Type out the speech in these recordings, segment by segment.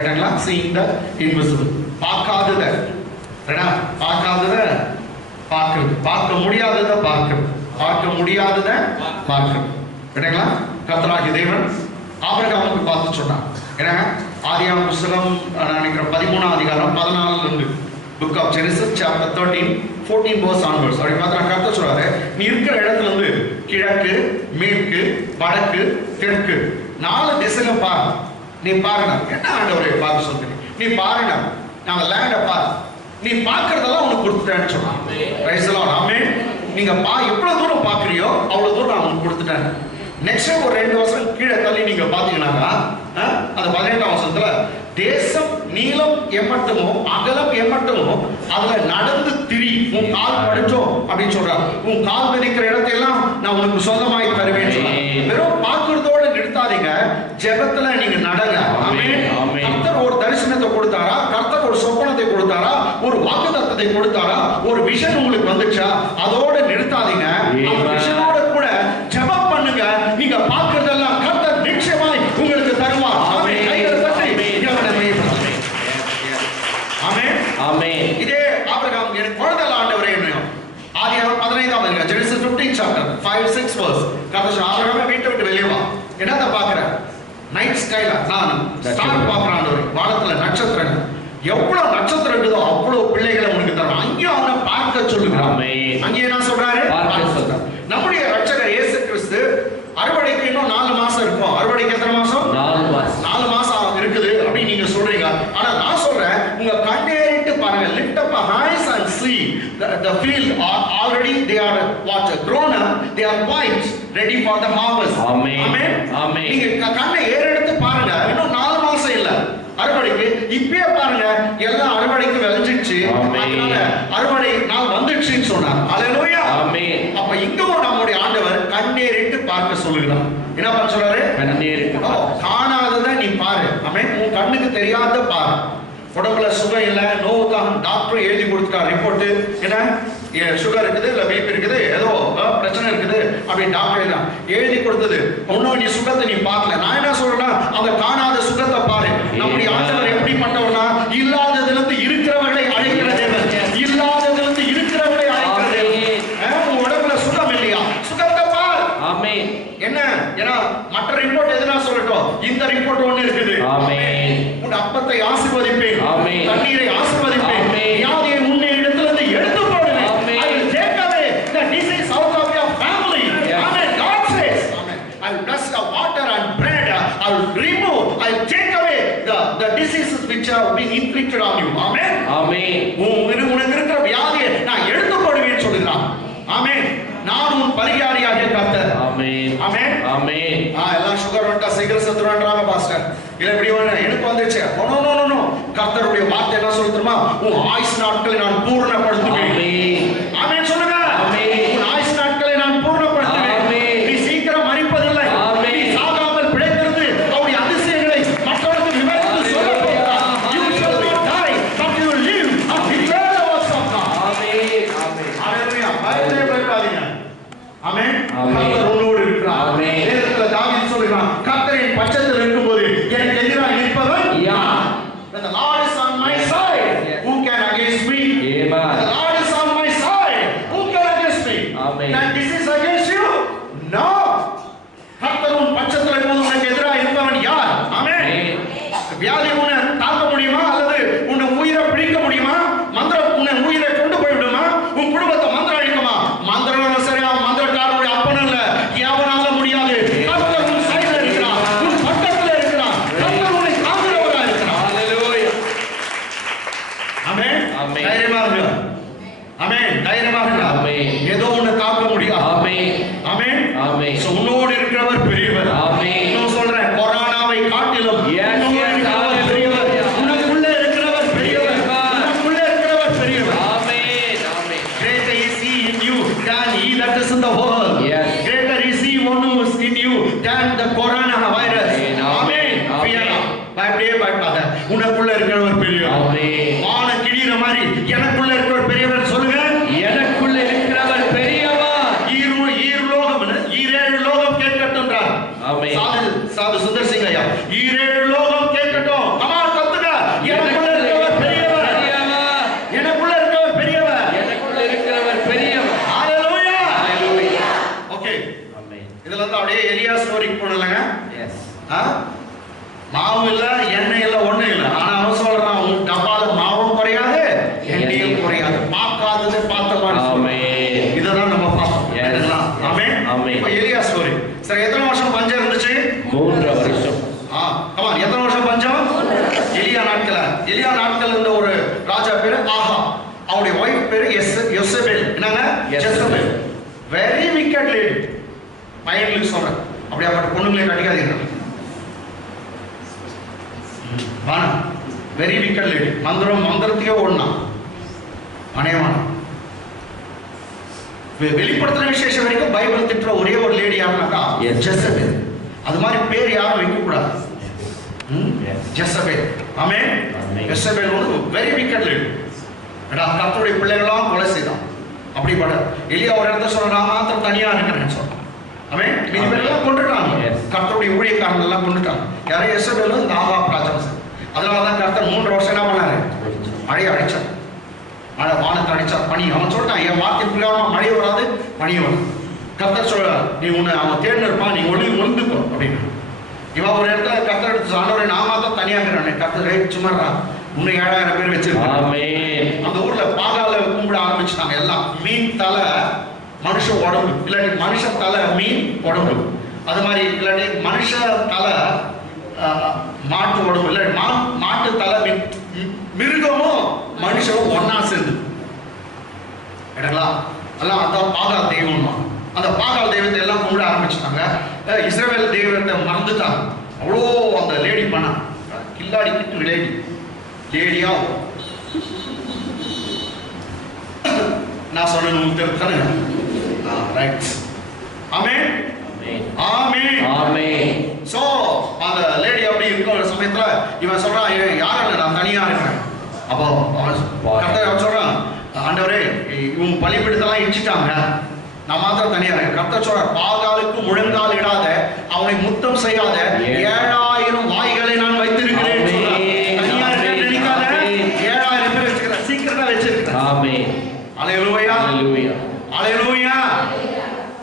seeing the invisible. பார்க்காதத பார்க்காதத பார்க்கிறது, பார்க்க முடியாதத பார்க்கிறது, பார்க்க முடியாதத பார்க்கிறது. கேட்டீங்களா? கர்த்தராகிய தேவன் ஆபிரகாமுக்கு பார்த்து சொன்னார். ஏன்னா ஆதியாகம புத்தகம் நினைக்கிறேன் 13ஆம் அதிகாரம் 14 இருந்து Book of Genesis chapter 13 14 verse onwards. அப்படி பார்த்தா கர்த்தர் சொல்றாரு, நீ இருக்கிற இடத்துல இருந்து கிழக்கு, மேற்கு, வடக்கு, தெற்கு 4 திசையில பாரு. நீ பாருங்க. என்ன ஆண்டவரே பார்க்க சொல்றீங்க? நீ பாருங்க. நான் லேண்ட பாரு. நீ பார்க்கறதெல்லாம் உனக்கு கொடுத்துட்டேன்னு சொன்னான். Praise the lord. ஆமென். நீங்க எவ்வளவு தூரம் பார்க்கறியோ அவ்வளவு தூரம் நான் உங்களுக்கு கொடுத்துட்டேன். நெக்ஸ்ட் ஒரு 2 வருஷம் கீழே தள்ளி நீங்க பாத்தீங்கன்னா அந்த 18ஆம் வசனத்துல தேசம் நீளம் எம்மட்டுமோ அகலம் எம்மட்டுமோ அதுல நடந்து திரி உன் கால் படிச்சோம் அப்படின்னு சொல்றாங்க. உன் கால் மிதிக்கிற இடத்தையெல்லாம் நான் உனக்கு சொந்தமாய் தருவேன்னு சொல்றாங்க. வெறும் பார்க்கறதோட நிறுத்தாதீங்க, ஜெபத்துல நீங்க நடங்க. ஆமென். கர்த்தர் ஒரு தரிசனத்தை கொடுத்தாரா, கர்த்தர் ஒரு சொப்பனத்தை கொடுத்தாரா, ஒரு வாக்குத்தத்தத்தை கொடுத்தாரா, ஒரு விஷன் உங்களுக்கு வந்துச்சா, அதோட நிறுத்தாதீங்க. அந்த விஷனோட கூட ஜெபம் பண்ணுங்க. நீங்க பார்க்கறதெல்லாம் கர்த்தர் நிச்சயமாய் உங்களுக்கு தருவார். ஆமென். கைகளை தட்டி தேவனை மகிமைப்படுத்துங்க. ஆமென். ஆமென். இதே ஆபிரகாம் எனக்கு குழந்தை ஆண்டவரே என்னையும் ஆதியாகமம் 15ஆம் அதிகாரம் Genesis 15 chapter 5-6 verse கர்த்தர் ஆபிரகாமை வீட்டை விட்டு வெளியே வா. என்னத பார்க்கற? நைட் ஸ்கைல நான் ஸ்டார் பார்க்கறேன் ஆண்டவரே. வானத்துல நட்சத்திரம் எவ்வளவு நட்சத்திரம் இருக்குதோ அவ்வளவு பிள்ளைகளை உங்களுக்கு தரும். அங்கேயும் அவனை பார்க்க சொல்லுங்க. ஆமென். அங்கே என்ன சொல்றாரு? பார்க்க சொல்றாரு. நம்முடைய ரட்சகர் இயேசு கிறிஸ்து அறுவடைக்கு இன்னும் 4 மாசம் இருக்கும். அறுவடைக்கு எத்தனை மாசம்? 4 மாசம் இருக்குது அப்படி நீங்க சொல்றீங்க. ஆனா நான் சொல்றேன், உங்க கண்ணேறிட்டு பாருங்க. lift up your eyes and see the field are already they are what grown up, they are white ready for the harvest. Amen. Amen. நீங்க கண்ணை ஏறெடுத்து பாருங்க. இன்னும் 4 மாசம் இல்ல அறுவடைக்கு. இப்பவே பாருங்க எல்லாம் அறுவடைக்கு விளைஞ்சிடுச்சு. அதனால அறுவடை நாள் வந்துடுச்சுன்னு சொன்னார். ஹalleluya. ஆமென். அப்ப இங்கவும் நம்முடைய ஆண்டவர் கண்ணேறிட்டு பார்க்க சொல்லுகிறார். என்ன பண்ண சொல்றாரு? கண்ணேறிட்டு காணாததை நீ பாரு. ஆமென். உன் கண்ணுக்கு தெரியாத பாரு. உடம்புல சுகர் இல்ல, நோவுக்காக டாக்டர் எழுதி கொடுத்துட்டார் ரிப்போர்ட். என்ன சுகர் இருக்குது இல்ல பிபி இருக்குது, ஏதோ பிரச்சனை இருக்குது அப்படி டாக்டர் எழுதி கொடுத்தது. ஒன்னும் நீ சுகத்தை நீ பார்க்கல. நான் என்ன சொல்றேன்னா அந்த காணாத சுகத்தை பாரு. நம்முடைய ஆண்டவர் எப்படிப்பட்டவனா? இல்லாததிலிருந்து இருக்கிறவர்களை அழைக்கிற தேவன். இல்லாததிலிருந்து இருக்கிறவர்களை அழைக்கிற தேவன். உன் உடம்புல சுகம் இல்லையா? சுகத்தை பார். ஆமென். என்ன ஏன்னா மற்ற ரிப்போர்ட் எதுனா சொல்லட்டும், இந்த ரிப்போர்ட் ஒண்ணு இருக்குது. ஆமென். உன் அப்பத்தை ஆசீர்வதிப்பேன். ஆமென். தண்ணீரை ஆசீர்வதிப்பேன். வியாதியை உன்னை இடத்திலிருந்து எடுத்து போடுவேன். I will take away the disease out of your family. Amen. God says, amen. I will bless the water and bread. I will remove, I will take away the diseases which are being inflicted on you. Amen. Amen. உனக்கு இருக்கிற வியாதியை நான் எடுத்து போடுவேன்னு சொல்லுகிறான். ஆமென். நான் உன் பரிகாரியாக கர்த்தர். ஆமென். ஆமென். ஆமென். எல்லாம் சுகர் வந்தா சீக்கிரம் செத்துறான்றாங்க பாஸ்டர். இல்ல இப்படி எனக்கு வந்துச்சு. நோ கர்த்தருடைய வார்த்தை என்ன சொல்லுது தெரியுமா? உன் ஆயுசு நாட்களை நான் பூர்ணப்படுத்துவேன். ஆமென். ஆமென் சொல்லுங்க. ஆமென். உன் ஆயுசு நாட்களை நான் பூர்ணப்படுத்துவேன். ஆமென். நீ சீக்கிரம் மரிப்பதில்லை. ஆமென். நீ சாகாமல் பிழைக்கிறது அவருடைய அதிசயங்களை மற்றவர்களுக்கு விவரித்து சொல்ல போகிறார். You shall not die but you will live and declare the works of God. Amen. Amen. ஹalleluya. பயப்படாதீங்க. ஆமென். கர்த்தர் உன்னோடு இருக்கிறார். ஆமென். வேதத்துல தாவீது சொல்றான், கர்த்தரின் பட்சத்தில் இருக்கும்போது எனக்கு எதிராக நிற்பவன் யார்? When the Lord is on my side, who can against me? Amen. When the Lord is on my side, who can against me? Amen. That this is against you? No. கர்த்தர் உன் பட்சத்தில் இருக்கும்போது உனக்கு எதிராக இருப்பவன் யார்? ஆமென். வியாதி உன்னை தாக்க முடியுமா? அல்லது உன்னை உயிரை பிடிக்க முடியுமா? மந்திரம் உன்னை உயிரை கொண்டு போய்விடுமா? உன் குடும்பத்தை மந்திரம் அழிக்குமா? மந்திரம் சரியா மந்திரக்காரனுடைய அப்பன் இல்ல, எவனால முடியாது. கர்த்தர் உன் சைடுல இருக்கிறார், உன் பக்கத்துல இருக்கிறார். கர்த்தர் உன்னை காக்கிறவரா இருக்கிறார். ஹalleluya. ஆமென். ஆமென். தைரியமா இருங்க. ஆமென். தைரியமா இருங்க. ஆமென். ஏதோ உன்னை காக்க முடியும். ஆமென். ஆமென். ஆமென். சோ உன்னோடு இருக்கிறவர் பெரியவர். ஆமென். நான் சொல்றேன், கொரோனாவை காட்டிலும் உன்னோடு இருக்கிறவர் பெரியவர். உனக்குள்ள இருக்கிறவர் பெரியவர். உனக்குள்ள இருக்கிறவர் பெரியவர். ஆமென். ஆமென். Greater is he in you than he that is in the world. Yes. Greater is he one who is in you than the coronavirus. ஆமென். பயப்படாத. உனக்குள்ள இருக்கிறவர் பெரியவர். ஆமென். வான கிழிற மாதிரி எனக்குள்ள இருக்கிறவர் பெரியவர் சொல்லுங்க. எனக்குள்ள இருக்கிறவர் பெரியவர். ஈரேழு லோகம் கேட்கட்டும்ன்றார். ஆமென். சாது சுந்தர் சிங் ஐயா ஈரேழு லோகம் கேட்கட்டும். கமான் கத்து எலியா நாட்கள் இருந்த ஒரு ராஜா பேரு ஆஹா, அவருடைய ஒய்ஃப் பேரு யெசபேல். என்னங்க? ஜெசபேல். Very wicked lady. பையன்களுக்கு சொல்றேன், அப்படியாப்பட்ட பொண்ணுங்களே கட்டிக்காதீங்க. வானா வெரி விக்கெட் லேடி. மந்திரத்துக்கே ஓடனா அநேகமான வெளிப்படுத்தின விசேஷம் வரைக்கும் பைபிள் திட்டுற ஒரே ஒரு லேடி யாருனாக்கா ஜெசபேல். அது மாதிரி பேர் யாரும் வைக்க கூடாது. ஜெசபேல். ஆமென். ஜெசபேல் வந்து வெரி விக்கெட் லேடி. கர்த்தருடைய பிள்ளைகளாம் கொலை செய்தான். அப்படிப்பட்ட எலியா ஒரு இடத்துல சொல்ற, நான் மாத்திரம் தனியா இருக்கிறேன்னு சொல்றான். ஆமென். மீதி பேரெல்லாம் கொண்டுட்டாங்க. கர்த்தருடைய ஊழியக்காரங்க எல்லாம் கொண்டுட்டாங்க. யாரும் யெசபேல் இந்த ஆகாப் ராஜாவை. அதனாலதான் கர்த்தர் 3 வருஷம் என்ன பண்ணாரு? மழையை அடிச்சார். மழை வானத்தை அடிச்சார், பனி. அவன் சொல்லிட்டான், என் வார்த்தை புரியாம மழை வராது, பனி வரும். கர்த்தர் சொல்ற, நீ உன்னை அவன் தேர்ந்து இருப்பான், நீ ஒழுந்துக்கோ அப்படின்னு. இவன் ஒரு இடத்துல கர்த்தர் எடுத்து ஆண்டவரை நான் மாத்தான் தனியாக இருக்கிறானே. கர்த்தர் சும்மாறா, இன்னும் 7000 பேர் வச்சிருக்காங்க. அந்த ஊர்ல பாகால கும்பிட ஆரம்பிச்சுட்டாங்க எல்லாம். மீன் தலை மனுஷ உடம்பு, இல்லாட்டி மனுஷ தலை மீன் உடம்பு. அது மாதிரி இல்லாட்டி மனுஷ தலை மாட்டு உடம்பு, இல்லாட்டி மாட்டு தலை மீன். மிருகமும் மனுஷனும் ஒன்னா சேர்ந்து இடங்களா எல்லாம் அதான் பாகால் தெய்வம். அந்த பாகால் தெய்வத்தை எல்லாம் கும்பிட ஆரம்பிச்சுட்டாங்க. இஸ்ரவேல் தெய்வத்தை மறந்துட்டாங்க. அவ்வளோ அந்த லேடி பண்ணா கில்லாடி கிட்டு லேடியா நான் சொன்ன ரைட். ஆமென். ஆமென். ஆமென். சோ அந்த லேடி அப்படி இருக்கிற சமயத்துல இவன் சொல்றான், யாரும் நான் தனியா இருக்கிறேன். அப்போ கர்த்தர் சொல்றான், ஆண்டவரே இவங்க பலிபீடத்தெல்லாம் இடிச்சிட்டாங்க, நான் மாத்திரம் தனியா இருக்கேன். கர்த்தர் சொல்றார், பாகாலுக்கு முழங்கால் இடாத, அவனை முத்தம் செய்யாத 7000 வாய்களை நான் வைத்திருக்கிறேன். தனியா இருக்க நினைக்காத, 7000 பேர் வச்சிருக்கிறேன், சீக்கிரமா வச்சிருக்கிறேன். ஆமென். அல்லேலூயா. அல்லேலூயா. அல்லேலூயா.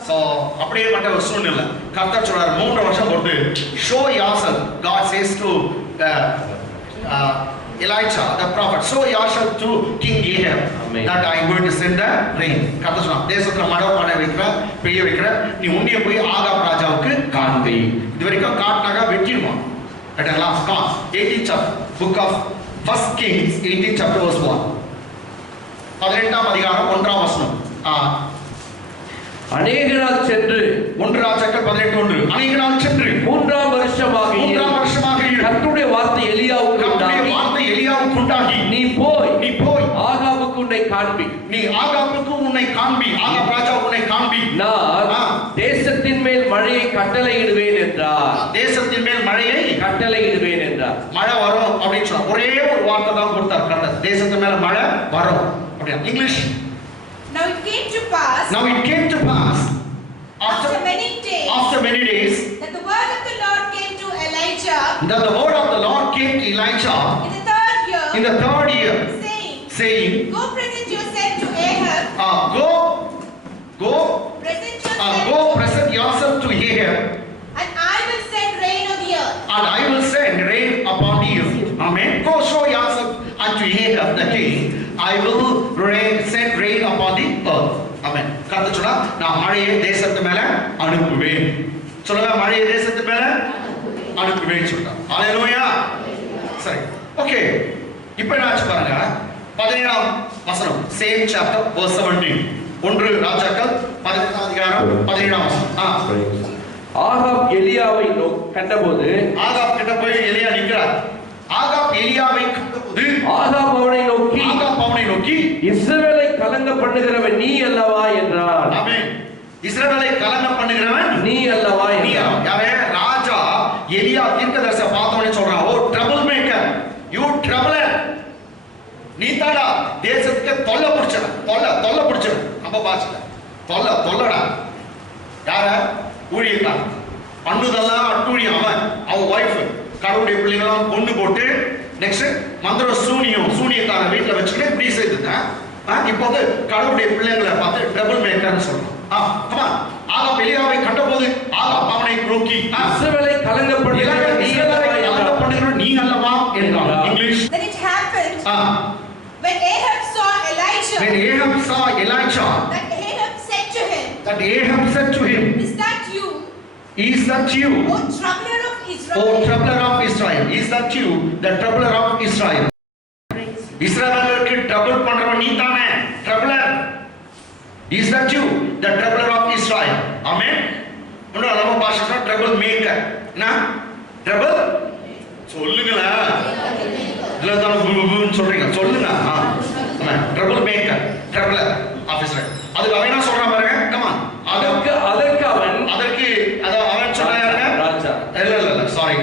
சோ அப்படியே பட்ட ஒரு சூழ்நிலை. கர்த்தர் சொல்றார், 3 வருஷம் பொறுத்து show yourself. God says to Elijah the prophet, show yourself to King Ahab that I am going to send the rain. கர்த்தர் சொல்றார், தேசத்துல மழை பெய்ய வைக்கிற, நீ உன்னைய போய் ஆகாப் ராஜாவுக்கு காண்பி. இது வரைக்கும் காட்டினாக வெட்டிடுவான். At last come 18th chapter, book of 1 Kings 18th chapter verse 1. 18ஆம் அதிகாரம் 1ஆம் வசனம். அநேக நாள் சென்று 1 ராஜாக்கள் 18:1. அநேக நாள் சென்று 3ஆம் வருஷமாக கர்த்தருடைய வார்த்தை எலியாவுக்கு உண்டாகி, நீ போய் ஆகாபுக்கு உன்னை காண்பி. நீ ஆகாபுக்கு உன்னை காண்பி, ஆகாப் ராஜா உன்னை காண்பி. நான் தேசத்தின் மேல் மழையை கட்டளையிடுவேன் என்றார். தேசத்தின் மேல் மழையை கட்டளையிடுவேன் என்றார். மழை வரும் அப்படின்னு சொன்னார். ஒரே ஒரு வார்த்தை தான் கொடுத்தார் கர்த்தர், தேசத்தின் மேல மழை வரும் அப்படினா. English. Now it came to pass after many days that the word of the Lord came to Elijah in the third year, saying, Go present yourself to Ahab. Go present yourself to Ahab, and I will send rain on the earth. And I will send rain upon the earth. Amen. Go show yourself unto Ahab the king. I will send rain upon the earth. Amen. கர்த்தர் சொன்னார், நான் மழையை தேசத்து மேல அனுப்புவேன். சொல்லுங்க, மழையை தேசத்து மேல அனுப்புவேன் சொல்றார். ஹalleluya. சரி. ஓகே. இப்போ என்ன ஆச்சு பாருங்க. 17ஆம் வசனம். Same chapter verse 17. 1 ராஜாக்கள் 17ஆம் அதிகாரம் 17ஆம் வசனம். ஆகாப் எலியாவை கண்டபோது, ஆகாப் கிட்ட போய் எலியா நிக்கிறார். ஆகாப் எலியாவை கண்டபோது ஆகாப் அவனை நோக்கி இஸ்ரவேலை கலங்க பண்ணுகிறவன் நீ அல்லவா என்றான். ஆமென். இஸ்ரவேலை கலங்க பண்ணுகிறவன் நீ அல்லவா என்றான். யாரே? ராஜா எலியா தீர்க்கதரிசியை பார்த்தவனே சொல்றான், ஓ ட்ரபிள் மேக்கர், யூ ட்ரபிளர், நீ தாடா தேசத்துக்கு தொல்லை பிடிச்சவன். நம்ம பாஷையில தொல்லடா. யார? ஊழியக்காரன். பண்ணுதெல்லாம் அட்டூழியம். அவன் ஒய்ஃப் கடவுளுடைய பிள்ளைங்களாம் கொண்டு போட்டு நெக்ஸ்ட் மந்திர சூனியக்கார வீட்டுல வச்சுக்கிட்டு இப்படி செய்துட்டேன். இப்போ வந்து கடவுளுடைய பிள்ளைங்களை பார்த்து டபுள் மேக்கர்னு சொல்றோம். ஆகாப் எலியாவை கண்டபோது ஆகாப் அவனை நோக்கி இஸ்ரவேலை கலங்க பண்ணுகிறவன் நீ அல்லவா என்றான். English. Then it happened when Ahab saw Elijah, that Ahab said to him, Is that you? O troubler of Israel? Is that you, the troubler of Israel? இஸ்ரவேலருக்கு ட்ரபிள் பண்றவன் நீ தானே troubler. Is that you the troubler of Israel? Amen. இன்னும் நம்ம பாஷைல trouble maker. என்ன trouble சொல்லுங்களா? இல்ல தான் புன்னு சொல்றீங்க, சொல்லுங்க. Amen. Trouble maker, troubler of Israel. அதுக்கு அவன் என்ன சொல்றான் பாருங்க. Come on. அதற்கு அவன் சொன்னாங்க ராஜா. இல்ல சாரி,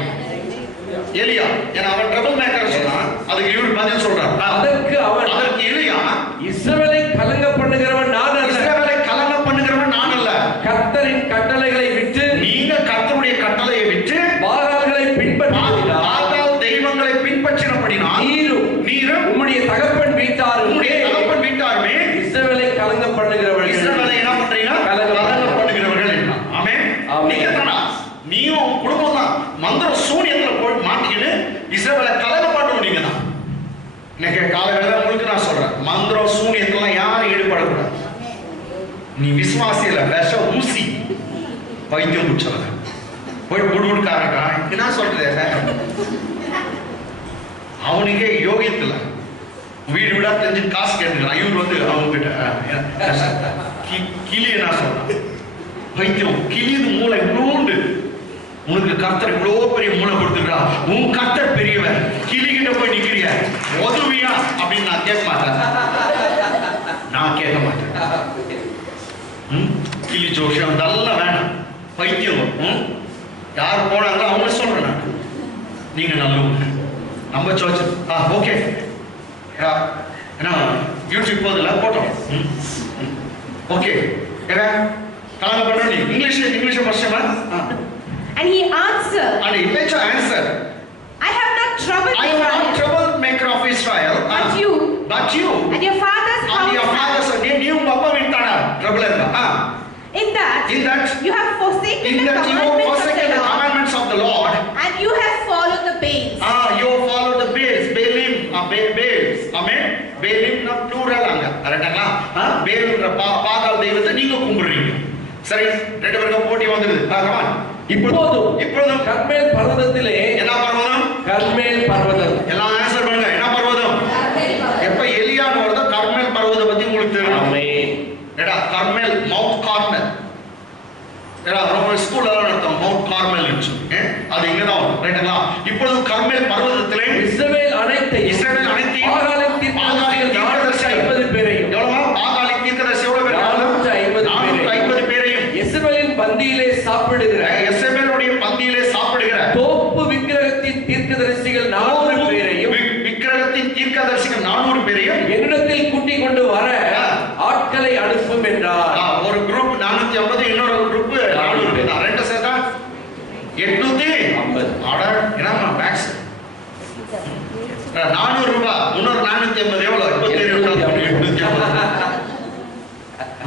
எலியா. ஏன்னா அவன் ட்ரபிள் மேக்கர் சொன்னான். அதுக்கு இவர் பதில் சொல்றான். அதற்கு எலியா, இஸ்ரவேலை கலங்க பண்ணுகிறவன் நான் அல்ல. இஸ்ரவேலை கலங்க பண்ணுகிறவன் நான் அல்ல. கர்த்தரின் கட்டளைகளை விட்டு நீங்க கர்த்தருடைய கட்டளையை விட்டு பாகால்களை பின்பற்றினார். பாகால் தெய்வங்களை பின்பற்றினபடினால் நீரும் உம்முடைய தகப்பன் வீட்டாருமே இஸ்ரவேலை கலங்க பண்ணுகிறவர்கள். இஸ்ரவேலை என்ன பண்றீங்க? கலங்க பண்ணுகிறவர்கள். ஆமென். நீங்க தானா? நீயும் குடும்பம் தான் மந்திர சூனியத்துல போய் மாட்டிக்கிட்டு இஸ்ரவேலை கலங்க பண்ணுவோம். நீங்க தான். இன்னைக்கு காலையில உங்களுக்கு நான் சொல்றேன், மந்திர சூனியத்துல யாரும் ஈடுபடக்கூடாது. நீ விசுவாசி இல்ல, விஷ ஊசி வைத்தியம் குடிச்சவங்க போய் குடுக்காரங்க என்ன சொல்றது? அவனுக்கே யோகியத்துல வீடு வீடா தெரிஞ்சு காசு கேட்டுக்கிறான். இவர் வந்து அவங்க கிட்ட கிளி என்ன சொல்றான்? வைத்தியம் கிளிது மூளை இவ்வளோண்டு. உனக்கு கர்த்தர் இவ்வளோ பெரிய மூளை கொடுத்துருக்கா, உன் கர்த்தர் பெரியவர், கிளி கிட்ட போய் நிக்கிறிய உதவியா அப்படின்னு நான் கேட்க மாட்டேன். கிளி ஜோஷம் இதெல்லாம் வேண்டாம். வைத்தியம் யார் போனாங்களோ அவங்க சொல்றேன் நான். நீங்க நல்லவங்க. நம்ம சர்ச் ஓகே ஏன்னா யூடியூப் போதில்ல போட்டோம். ஓகே கலங்க பண்ற நீ English பர்ஷமா? And he answered, and Elijah answered, I have not troubled troublemaker of Israel, but you and your father's house. நீ உங்க அப்பா வீட்டானா ட்ரபிளர் தான். In that you have forsaken the commandments of the Lord, and you have followed the Baals. You have followed the Baals. Baals. Amen. Baalim na plural anga. கரெக்ட்டா? பேல்ன்ற பாகால் தெய்வத்தை நீங்க கும்பிடுறீங்க. சரி, ரெண்டு பேருக்கும் போட்டி வந்திருது. கமான். இப்போதும் கர்மேல் பர்வதத்திலே. என்ன பர்வதம்? கர்மேல் பர்வதம். எல்லாம் ஆன்சர் பண்ணுங்க. என்ன பர்வதம்? எப்ப எலியான்னு வருதோ கர்மேல் பர்வதம் பத்தி உங்களுக்கு தெரியும். ஆமென். ஏடா கர்மேல் மவுண்ட் கார்மெல். ஏடா நம்ம ஸ்கூல்ல எல்லாம் நடத்தும் மவுண்ட் கார்மெல் இருந்துச்சு. அது இங்க தான் வரும். ரைட்டா? இப்போது கர்மேல் பர்வதத்திலே இஸ்ரவேல் அனைத்தையும் பாகாலின் தீர்க்கதரிசி 50 பேரையும். எவ்வளவு? பாகாலின் தீர்க்கதரிசி எவ்வளவு பேர்? 450 பேரையும். இஸ்ரவேலின் பந்தியிலே சாப்பிடுகிற தோப்பு விக்கிரகத்தின் தீர்க்கதரிசிகள் 400 பேரையும். விக்கிரகத்தின் தீர்க்கதரிசிகள் 400 பேரையும் என்னிடத்தில் கூட்டிக் கொண்டு வர ஆட்களை அனுப்பும் என்றார். ஒரு குரூப் 450, இன்னொரு குரூப் 400 பேர். ரெண்டு சேர்த்தா 850. அட என்னமா மேக்ஸ் 400 ரூபாய், இன்னொரு 450 எவ்வளவு? 850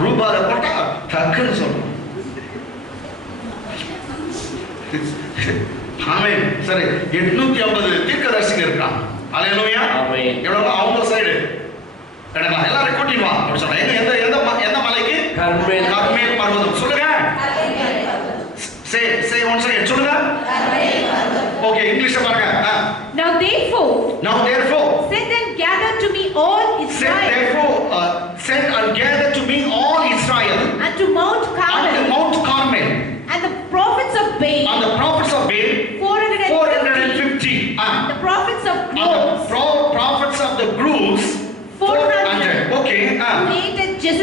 ரூபாய் போட்டா டக்குன்னு சொல்றோம். ஆமென். சரி, 850 தீர்க்கதரிசிங்க இருக்காங்க. அல்லேலூயா. ஆமென். எவ்வளவு? அவங்க சைடு கடக்கலாம். எல்லாரும் கூட்டிட்டு வா அப்படி சொன்னா. எந்த மலைக்கு? கர்மேல் பர்வதம். சொல்லுங்க. say once again. சொல்லுங்க. ஓகே, இங்கிலீஷ்ல பாருங்க. Now therefore send and gather to me all Israel. Send and gather to me all Israel. And to Mount Carmel. And the prophets of Baal. 450. The prophets of groves. Prophets of the groves 400. Okay.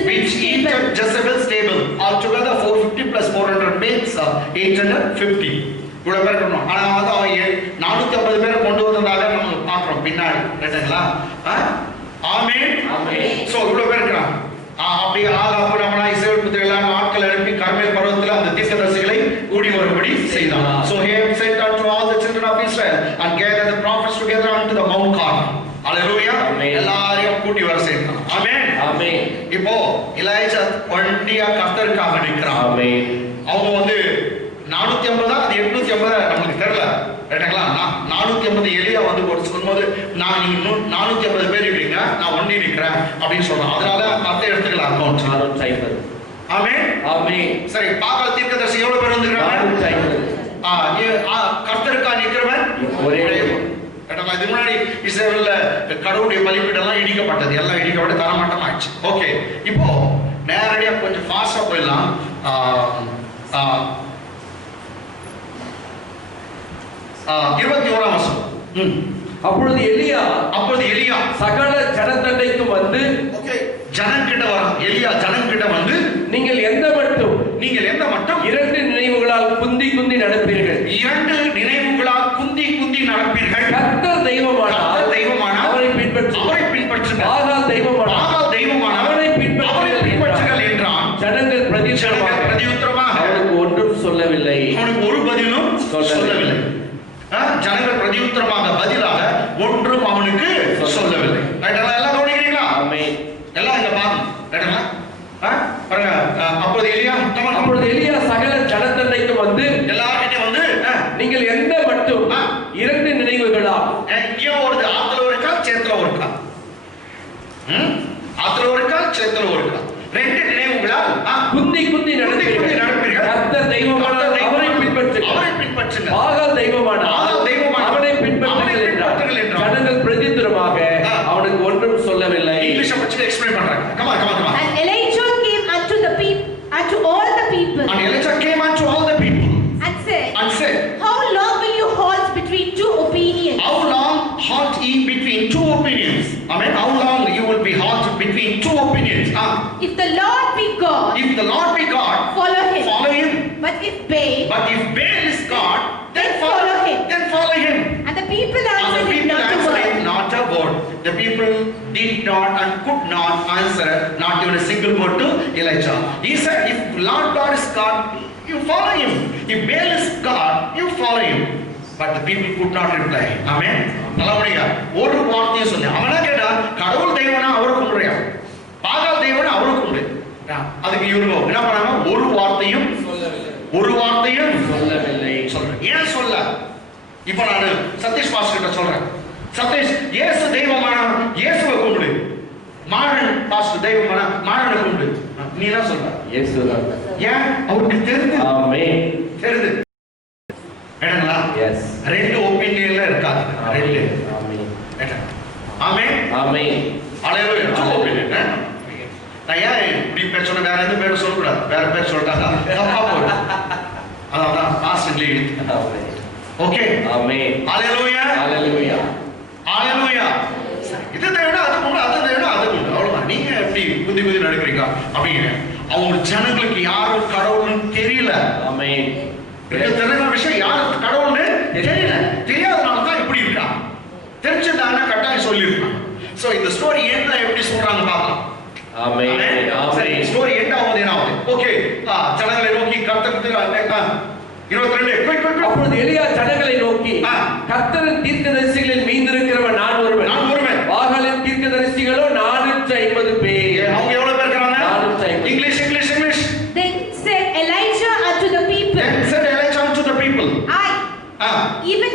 Which ate at Jezebel's table. Altogether 450 plus 400 makes 850. இவ்வளவு பேர் இருக்கணும். ஆனா வந்து அவங்க 450 பேரை கொண்டு வந்ததாக நம்ம பார்க்கிறோம் பின்னாடி. ரைட்டுங்களா? ஆமென். சோ இவ்வளவு பேர் இருக்காங்க. அப்படியே ஆகாப்பு நம்மளா இஸ்ரவேல் புத்திரர்களான ஆட்கள் அனுப்பி கர்மேல் பர்வதத்தில் அந்த தீர்க்கதரிசிகளை கூடி வரும்படி செய்தான். So he sent out to all the children of Israel and gathered the prophets together unto the Mount Carmel. Hallelujah. எல்லாரையும் கூட்டி வர செய்தான். ஆமென். இப்போ எலியா ஒண்டியா கர்த்தருக்காக நிற்கிறான். ஆமென். அவங்க வந்து 450 அது 850 நமக்கு தெரியல. ரைட்டுங்களா? 450 எலியா வந்து சொல்லும்போது நான் நீங்க 450 பேர் இருக்கீங்க, நான் ஒண்டி நிக்கிறேன் அப்படின்னு சொல்றான். அதனால அர்த்தம் எடுத்துக்கலாம். அக்கவுண்ட் 450. ஆமென். சரி, பாகால் தீர்க்கதரிசி எவ்வளவு பேர் வந்திருக்காங்க? 450. கர்த்தருக்காக நிக்கிறவன் ஒரே. ரைட்டுங்களா? பாத்தீங்களா? இதுக்கு முன்னாடி இஸ்ரவேல்ல கடவுளுடைய பலிபீடம்லாம் இடிக்கப்பட்டது, எல்லாம் இடிக்கப்பட்டு தரமாட்டம் ஆயிடுச்சு. ஓகே, இப்போ நேரடியா கொஞ்சம் ஃபாஸ்டா போயிடலாம். 21ஆம் வசனம். அப்பொழுது எலியா சகல ஜனத்தண்டைக்கும் வந்து, ஓகே, ஜனங்கிட்ட வரும். எலியா ஜனங்கிட்ட வந்து, நீங்கள் எந்த மட்டும் இரண்டு நினைவுகளால் குந்தி நடப்பீர்கள். இரண்டு நினைவுகளால் குந்தி நடப்பீர்கள். கர்த்தர் தெய்வமானால் அவரை பின்பற்றுங்கள். பாகால் தெய்வமானால் அவனை பின்பற்றுங்கள் என்றான். ஜனங்கள் பிரதியுத்தரமாக அவனுக்கு ஒன்றும் சொல்லவில்லை. அவனுக்கு ஒரு பதிலும் சொல்லவில்லை. ஜனங்கள் பிரதியுத்தரமாக பதிலாக ஒன்றும் அவனுக்கு சொல்லவில்லை. எல்லாம் கவனிக்கிறீங்களா? எல்லாம் இங்க பாருங்க. பாருங்க. அப்பொழுது எலியா சகல ஜனத்தண்டைக்கு வந்து, எல்லார்கிட்டயும் வந்து, நீங்கள் எந்த மட்டும் இரண்டு நினைவுகளா, இங்கேயும் ஒரு ஆத்துல ஒரு கால் சேத்துல ஒரு கால், ஆத்துல ஒரு கால் சேத்துல ஒரு கால், ரெண்டு நினைவுகளால் குந்தி நடப்பீர்கள். கர்த்தர் தெய்வமானால் அவரை பின்பற்றுங்கள். பாகால் தெய்வமானால் அவனை பின்பற்றுங்கள் என்றார். ஜனங்கள் பிரதியுத்தரமாக அவனுக்கு ஒன்றும் சொல்லவில்லை. இங்கிலீஷ் வச்சு எக்ஸ்பிளைன் பண்றாங்க. Come on. And Elijah came unto all the people. And Elijah came unto all the people and said, how long will you halt between two opinions? How long halt ye between two opinions? Amen. How long you will be halt between two opinions? If the Lord be God, follow him. But if Baal is God, then follow him. And the people answered him not a word. The people did not and could not answer not even a single word to Elijah. He said, if Lord God is God, you follow him. If Baal is God, you follow him. But the people could not reply. Amen. நல்லபடியா ஒரு வார்த்தையை சொல்லி அவனா கேட்டா, கடவுள் தெய்வனா அவருக்கு கும்பிடுறியா, பாகால் தெய்வனா அவருக்கு கும்பிடு. அதுக்கு இவங்க என்ன பண்ணாங்க? ஒரு வார்த்தையும் சொல்லவில்லை. சொல்றேன் ஏன் சொல்ல? இப்ப நான் சதீஷ் பாஸ்டர் கிட்ட சொல்றேன், சதீஷ் இயேசு தெய்வமான இயேசுவை கும்பிடு, மாறன் பாஸ்டர் தெய்வமான மாறனை கும்பிடு. நீ என்ன சொல்ற? இயேசுதான். ஏன்? அவருக்கு தெரியுது. ஆமென். தெரியுது. என்னங்களா? எஸ். ரெண்டு ஒபினியன்ல இருக்காது. ரெண்டு. Amen. Amen. Amen. Hallelujah. Two opinion. நான் ஏன் இப்படி பேர் சொன்ன? வேற எந்த பேரும் சொல்லக்கூடாது. வேற பேர் சொல்லிட்டாங்க தப்பா போயிடும். அதான் பாஸ்டர் லீட். ஆமென். ஓகே. ஆமென். ஹalleluya. ஹalleluya. ஹalleluya. இது தேவனா அது கூட அது தேவனா அது கூட அவ்வளவுதான். நீங்க எப்படி குதி நடக்கிறீங்க அப்படிங்க? அவங்க ஜனங்களுக்கு யாரும் கடவுள்னு தெரியல. ஆமென். தெரிஞ்ச விஷயம் யாரும் கடவுள்னு தெரியாதனால தான் இப்படி இருக்கா. தெரிஞ்சதான கட்டாயம் சொல்லியிருக்காங்க. சோ இந்த ஸ்டோரி என்ன எப்படி சொல்றாங்க பார்க்கலாம். ஆமென். சரி, ஸ்டோரி என்ன ஆகுது? என்ன ஆகுது? ஓகே, ஜனங்களை நோக்கி கர்த்தர் 22 அப்பொழுது எலியா ஜனங்களை நோக்கி, கர்த்தரின் தீர்க்கதரிசிகளில் மீந்திருக்கிறவன் நான் ஒருவன். பாகாலின் தீர்க்கதரிசிகளோ 450 பேர். அவங்க எவ்வளவு பேர் இருக்காங்க? 450. English. Then said Elijah unto the people, even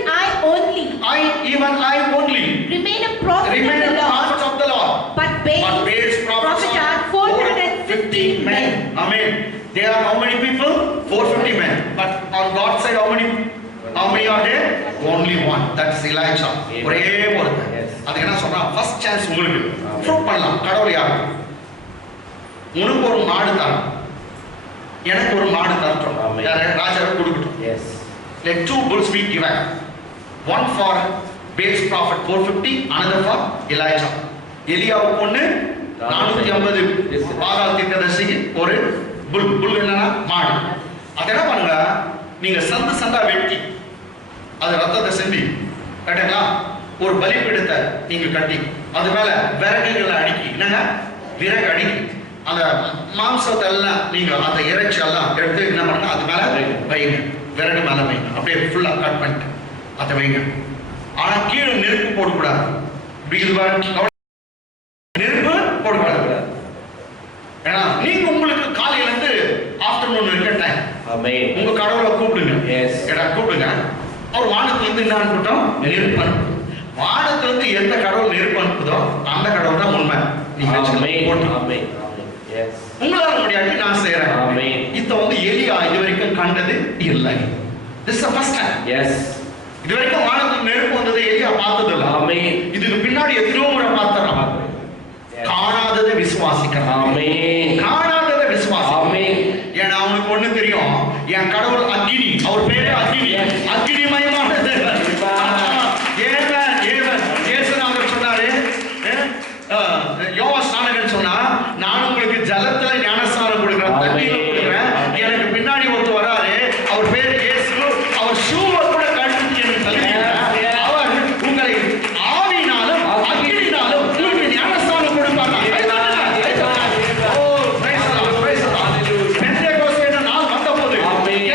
I only remain a prophet of the Lord. But Baal's prophets are 450 men. Amen. They are how many people? 450 men. But on God's side, how many are there? Only one. That's Elijah. ஒரே ஒருத்தன். அதுக்கு என்ன சொல்றா? First chance உங்களுக்கு. Prove பண்ணலாம் கடவுள் யாரு. உனக்கு ஒரு மாடு தரணும், எனக்கு ஒரு மாடு தரட்டும். யாரு? ராஜாவை கொடுக்கட்டும். Let two bulls be given. One for Baal's prophet 450, another for Elijah. எலியாவுக்கு ஒண்ணு, 450 பாகால் தீர்க்கதரிசிக்கு ஒரு புல் என்னன்னா மாடு. அத என்ன பண்ணுங்க? நீங்க சந்தா வெட்டி அது ரத்தத்தை சிந்தி கட்டுங்களா, ஒரு பலிபீடத்தை நீங்க கட்டி அது மேல விறகுகளை அடுக்கி, என்னங்க விறகு அடுக்கி அந்த மாம்சத்தை எல்லாம் நீங்க அந்த இறைச்சி எல்லாம் எடுத்து என்ன பண்ணுங்க அது மேல வைங்க, விறகு மேல வைங்க, அப்படியே ஃபுல்லா கட் பண்ணிட்டு அதை வைங்க. ஆனா கீழே நெருப்பு போடக்கூடாது. நெருப்பு போடக்கூடாது. ஏன்னா நீங்க உங்களுக்கு காலையில இருந்து ஆஃப்டர்நூன் இருக்க டைம் உங்க கடவுளை கூப்பிடுங்க. கூப்பிடுங்க. அவர் வானத்துல இருந்து என்ன அனுப்பிட்டோம்? நெருப்பு அனுப்பும். வானத்துல இருந்து எந்த கடவுள் நெருப்பு அனுப்புதோ அந்த கடவுள் தான் உண்மை. உங்களால முடியாது, நான் செய்யறேன். இத வந்து எலியா இது வரைக்கும் கண்டது இல்லை. This is the first time. இதுவரைக்கும் வானத்துல நெருப்பு வந்தது எலியா பார்த்தது இல்ல. ஆமென். இதுக்கு பின்னாடி எத்தனையோ முறை பார்த்தாராம். காணாததை விசுவாசிக்கிறான். ஆமென். காணாததை விசுவாசி. ஆமென். ஏன்னா அவனுக்கு ஒண்ணு தெரியும், என் கடவுள் அக்கினி, அவர் பேரே அக்கினி, அக்கினிமயமான தேவன். ஏவன் ஏவன் இயேசுநாதர் சொன்னாரு, யோவான் ஸ்நானகன் சொன்னா, நான் உங்களுக்கு ஜலத்துல ஞானஸ்நானம் கொடுக்கிறேன், தண்ணீர்ல கொடுக்கிறேன், எனக்கு பின்னாடி ஒருத்தர் வராரு, அவர் பேரு இயேசு, அவர் ஷூவை கூட கழுத்து எனக்கு தள்ளுகிறார், அவர் உங்களை ஆவியினாலும் அக்கினினாலும் உங்களுக்கு ஞானஸ்நானம் கொடுப்பார்.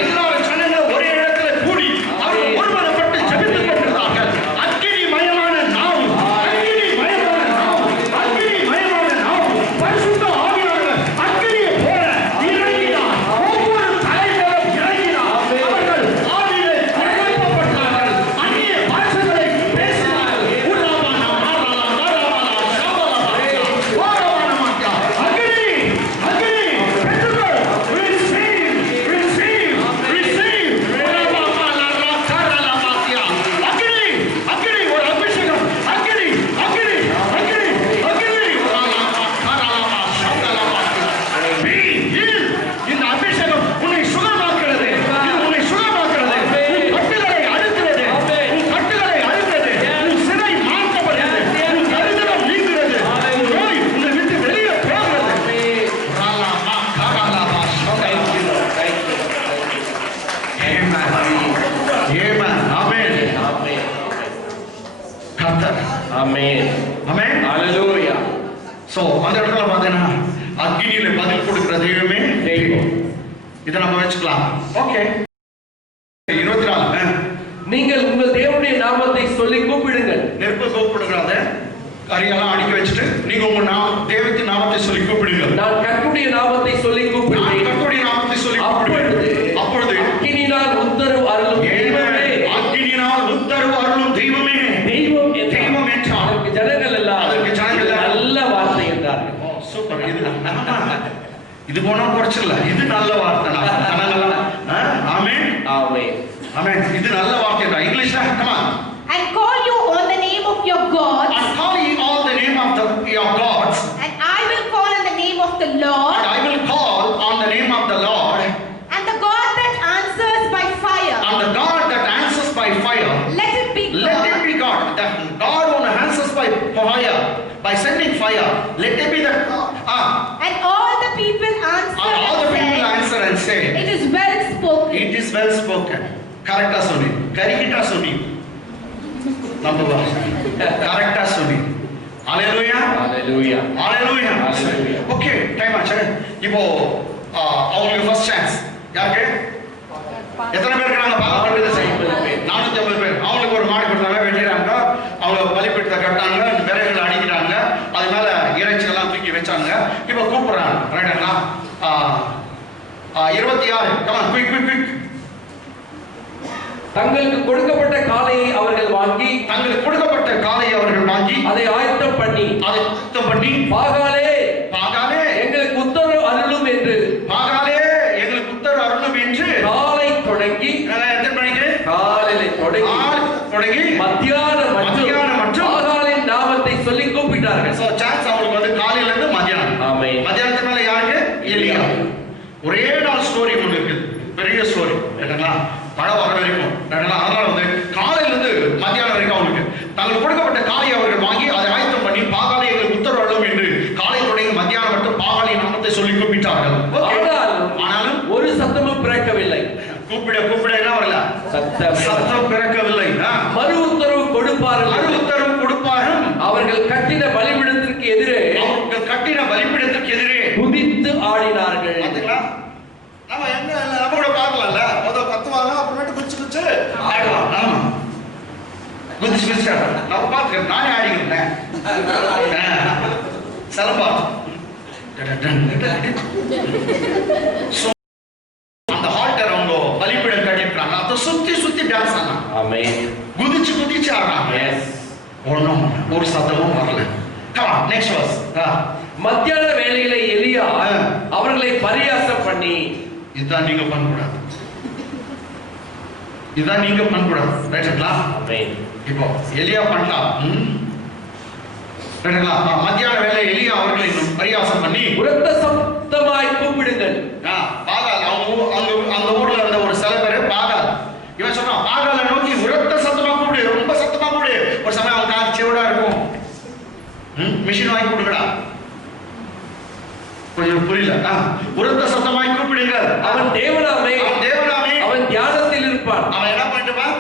எல்லாரும் ஜனங்கள் ஒரே இடத்துல கூடி அவர்கள் ஒருமனப்பட்டு ஜெபித்துக் கொண்டிருந்தார்கள். அக்கினிமயமான நாவு, அக்கினிமயமான நாவு, அக்கினிமயமான நாவு, பரிசுத்த ஆவியானவர் அக்கினியை போல இறங்கினார். ஒவ்வொரு தலைவரும் இறங்கினார். அவர்கள் ஆவியிலே நிரப்பப்பட்டார்கள். அந்நிய பாஷைகளை பேசினார்கள். உலாவானா, மாறானா, மாறானா, ஷாபாலா, வாராவானா மாத்தியா. அக்கினி, அக்கினி, பெற்றுக்கொள். Receive, receive, receive. உலாவானா, காராலா மாத்தியா. அக்கினி, அக்கினி, ஒரு அபிஷேகம். அக்கினி, அக்கினி, அக்கினி, அக்கினி. உலாவானா, காராலா, ஷாபாலா மாத்தியா. Be healed. இந்த அபிஷேகம் உன்னை சுகமாக்குறது. இது உன்னை சுகமாக்குறது. உன் கட்டுகளை அறுக்கிறது. உன் கட்டுகளை அறுக்கிறது. உன் சிறை மாற்றப்படுகிறது. உன் தரித்திரம் நீங்குகிறது. உன் நோய் உன்னை விட்டு வெளியே போகிறது. உலாவானா, காராலா, ஷாபாலா. Amen. Amen. Amen. ஆமென். கர்த்தர். ஆமென். Amen. ஹalleluya. சோ அந்த இடத்துல பாத்தீங்கன்னா அக்னியில பதில் கொடுக்கிற தெய்வமே தெய்வம். இதை நம்ம வச்சுக்கலாம். ஓகே. 24 நீங்கள் உங்கள் தேவனுடைய நாமத்தை சொல்லி கூப்பிடுங்கள். நெருப்பு கூப்பிடுறாத கரியெல்லாம் அடுக்கி வச்சுட்டு நீங்க உங்க தேவத்தின் நாமத்தை சொல்லி கூப்பிடுங்க. நான் கர்த்தருடைய நாமத்தை சொல்லி நான் கூப்பிடுவேன். கர்த்தருடைய நாமத்தை சொல்லி அப்பொழுது அப்பொழுது அக்கினியினால் உத்தரவு அருளும் தெய்வமே, அக்கினியினால் உத்தரவு அருளும் தெய்வமே. தெய்வம் தெய்வம் என்றால் அதற்கு ஜனங்கள் எல்லாம் அதற்கு ஜனங்கள் எல்லாம் நல்ல வார்த்தை என்றார்கள். சூப்பர். இது போனா குறைச்சிடல. இது நல்ல வார்த்தை. ஆமென். ஆமென். ஆமென். இது நல்ல வார்த்தை. இங்கிலீஷ்ல come on. And call you on the name of your gods, And call ye all the name of your gods, and I will call on the name of the Lord, and I will call on the name of the Lord, and the God that answers by fire. and the God that answers by fire. Let it be Let God. it be God. The God who answers by fire, by sending fire. Let it be the God. And all the people answer And all the and people say, answer and say, it is well spoken. it is well spoken. கரெக்டா சொல்லி, கரிக்கிட்டா சொல்லி, நம்ம கரெக்டா சொல்லி. ஹalleluya. ஹalleluya. ஹalleluya. Hallelujah. Okay, time ஆச்சு. இப்போ அவங்களுக்கு first chance. யாருக்கு? எத்தனை பேர் இருக்காங்க? பாக்கப்படுது செய். 450 பேர். அவங்களுக்கு ஒரு மாடு கொடுத்தாங்க, வெட்டிறாங்க. அவங்க பலிபீடத்தை கட்டாங்க, விறகுகளை அடிக்கிறாங்க. அது மேல இறைச்சி எல்லாம் தூக்கி வச்சாங்க. இப்போ கூப்பிடுறாங்க. ரைட்டுங்களா? 26. Come on, quick quick quick. தங்களுக்கு கொடுக்கப்பட்ட காளையை அவர்கள் வாங்கி அதை ஆயத்தம் பண்ணி பாகாலே பாகாலே எங்களுக்கு உத்தரவு அருளும் என்று பாகாலே எங்களுக்கு உத்தரவு அருளும் என்று காலை தொடங்கி எத்தனை மணிக்கு? காலையில தொடங்கி மத்தியானம் மற்றும் பாகாலின் நாமத்தை சொல்லி கூப்பிட்டார்கள். சோ சான்ஸ் அவங்களுக்கு வந்து காலையில இருந்து மத்தியானம். ஆமென். மத்தியானத்துக்கு மேல யாருக்கு? எலியா. ஒரே நாள் ஸ்டோரி ஒன்று இருக்கு, பெரிய ஸ்டோரி. கேட்டங்களா? மழை வர வரைக்கும். கேட்டங்களா? அதனால வந்து காலையில இருந்து மத்தியானம் வரைக்கும் அவங்களுக்கு தங்களுக்கு கொடுக்கப்பட்ட காலை அவர்கள் வாங்கி அதை ஆயத்தம் பண்ணி பாகாலை எங்களுக்கு உத்தரவு அருளும் என்று காலை தொடங்கி மத்தியானம் மட்டும் பாகாலின் நாமத்தை சொல்லி கூப்பிட்டார்கள். ஆனாலும் ஒரு சத்தமும் பிறக்கவில்லை. கூப்பிட என்ன வரல? சத்தம் பிறக்கவில்லை. மறு உத்தரவு கொடுப்பார்கள். அவர்கள் கட்டின பலிபீடத்திற்கு எதிரே குதித்து ஆடினார்கள். பாத்தீங்களா? நம்ம எங்க நம்ம கூட பார்க்கலாம்ல. முதல்ல கத்துவாங்க, அப்புறமேட்டு குச்சி ஆடுவாங்க. ஆமா, குச்சி நம்ம பார்த்துக்கிறேன். நானே ஆடிக்கிறேன். சிலம்பா அந்த ஹால்டர் அவங்க பலிபீடம் கட்டிருக்காங்க. அதை சுத்தி டான்ஸ் ஆனா குதிச்சு ஆடுறாங்க. ஒன்னும் ஒரு சத்தமும் வரல. நெக்ஸ்ட் வர்ஸ். மத்தியான வேளையில எலியா அவர்களை பரியாசம் பண்ணி, இதுதான் நீங்க பண்ணக்கூடாது. இதுதான் நீங்க பண்ணக்கூடாது. ரைட்டுங்களா? இப்போ எலியா பண்ணிட்டான். ரைட்டுங்களா? மத்தியான வேலை எலியா அவர்களை பரியாசம் பண்ணி உரத்த சத்தமாய் கூப்பிடுங்கள். பாகால் அந்த ஊர்ல இருந்த ஒரு சில பேர் பாகால், இவன் சொன்னான் பாகாலை நோக்கி உரத்த சத்தமா கூப்பிடு, ரொம்ப சத்தமா கூப்பிடு. ஒரு சமயம் அவன் காது செவிடா இருக்கும். மிஷின் வாங்கி கொடுக்கடா, கொஞ்சம் புரியல. உரத்த சத்தமாய் கூப்பிடுங்க. அவன் தேவனாமே அவன் தியானத்தில் இருப்பான். அவன் என்ன பண்ணிட்டுப்பான்?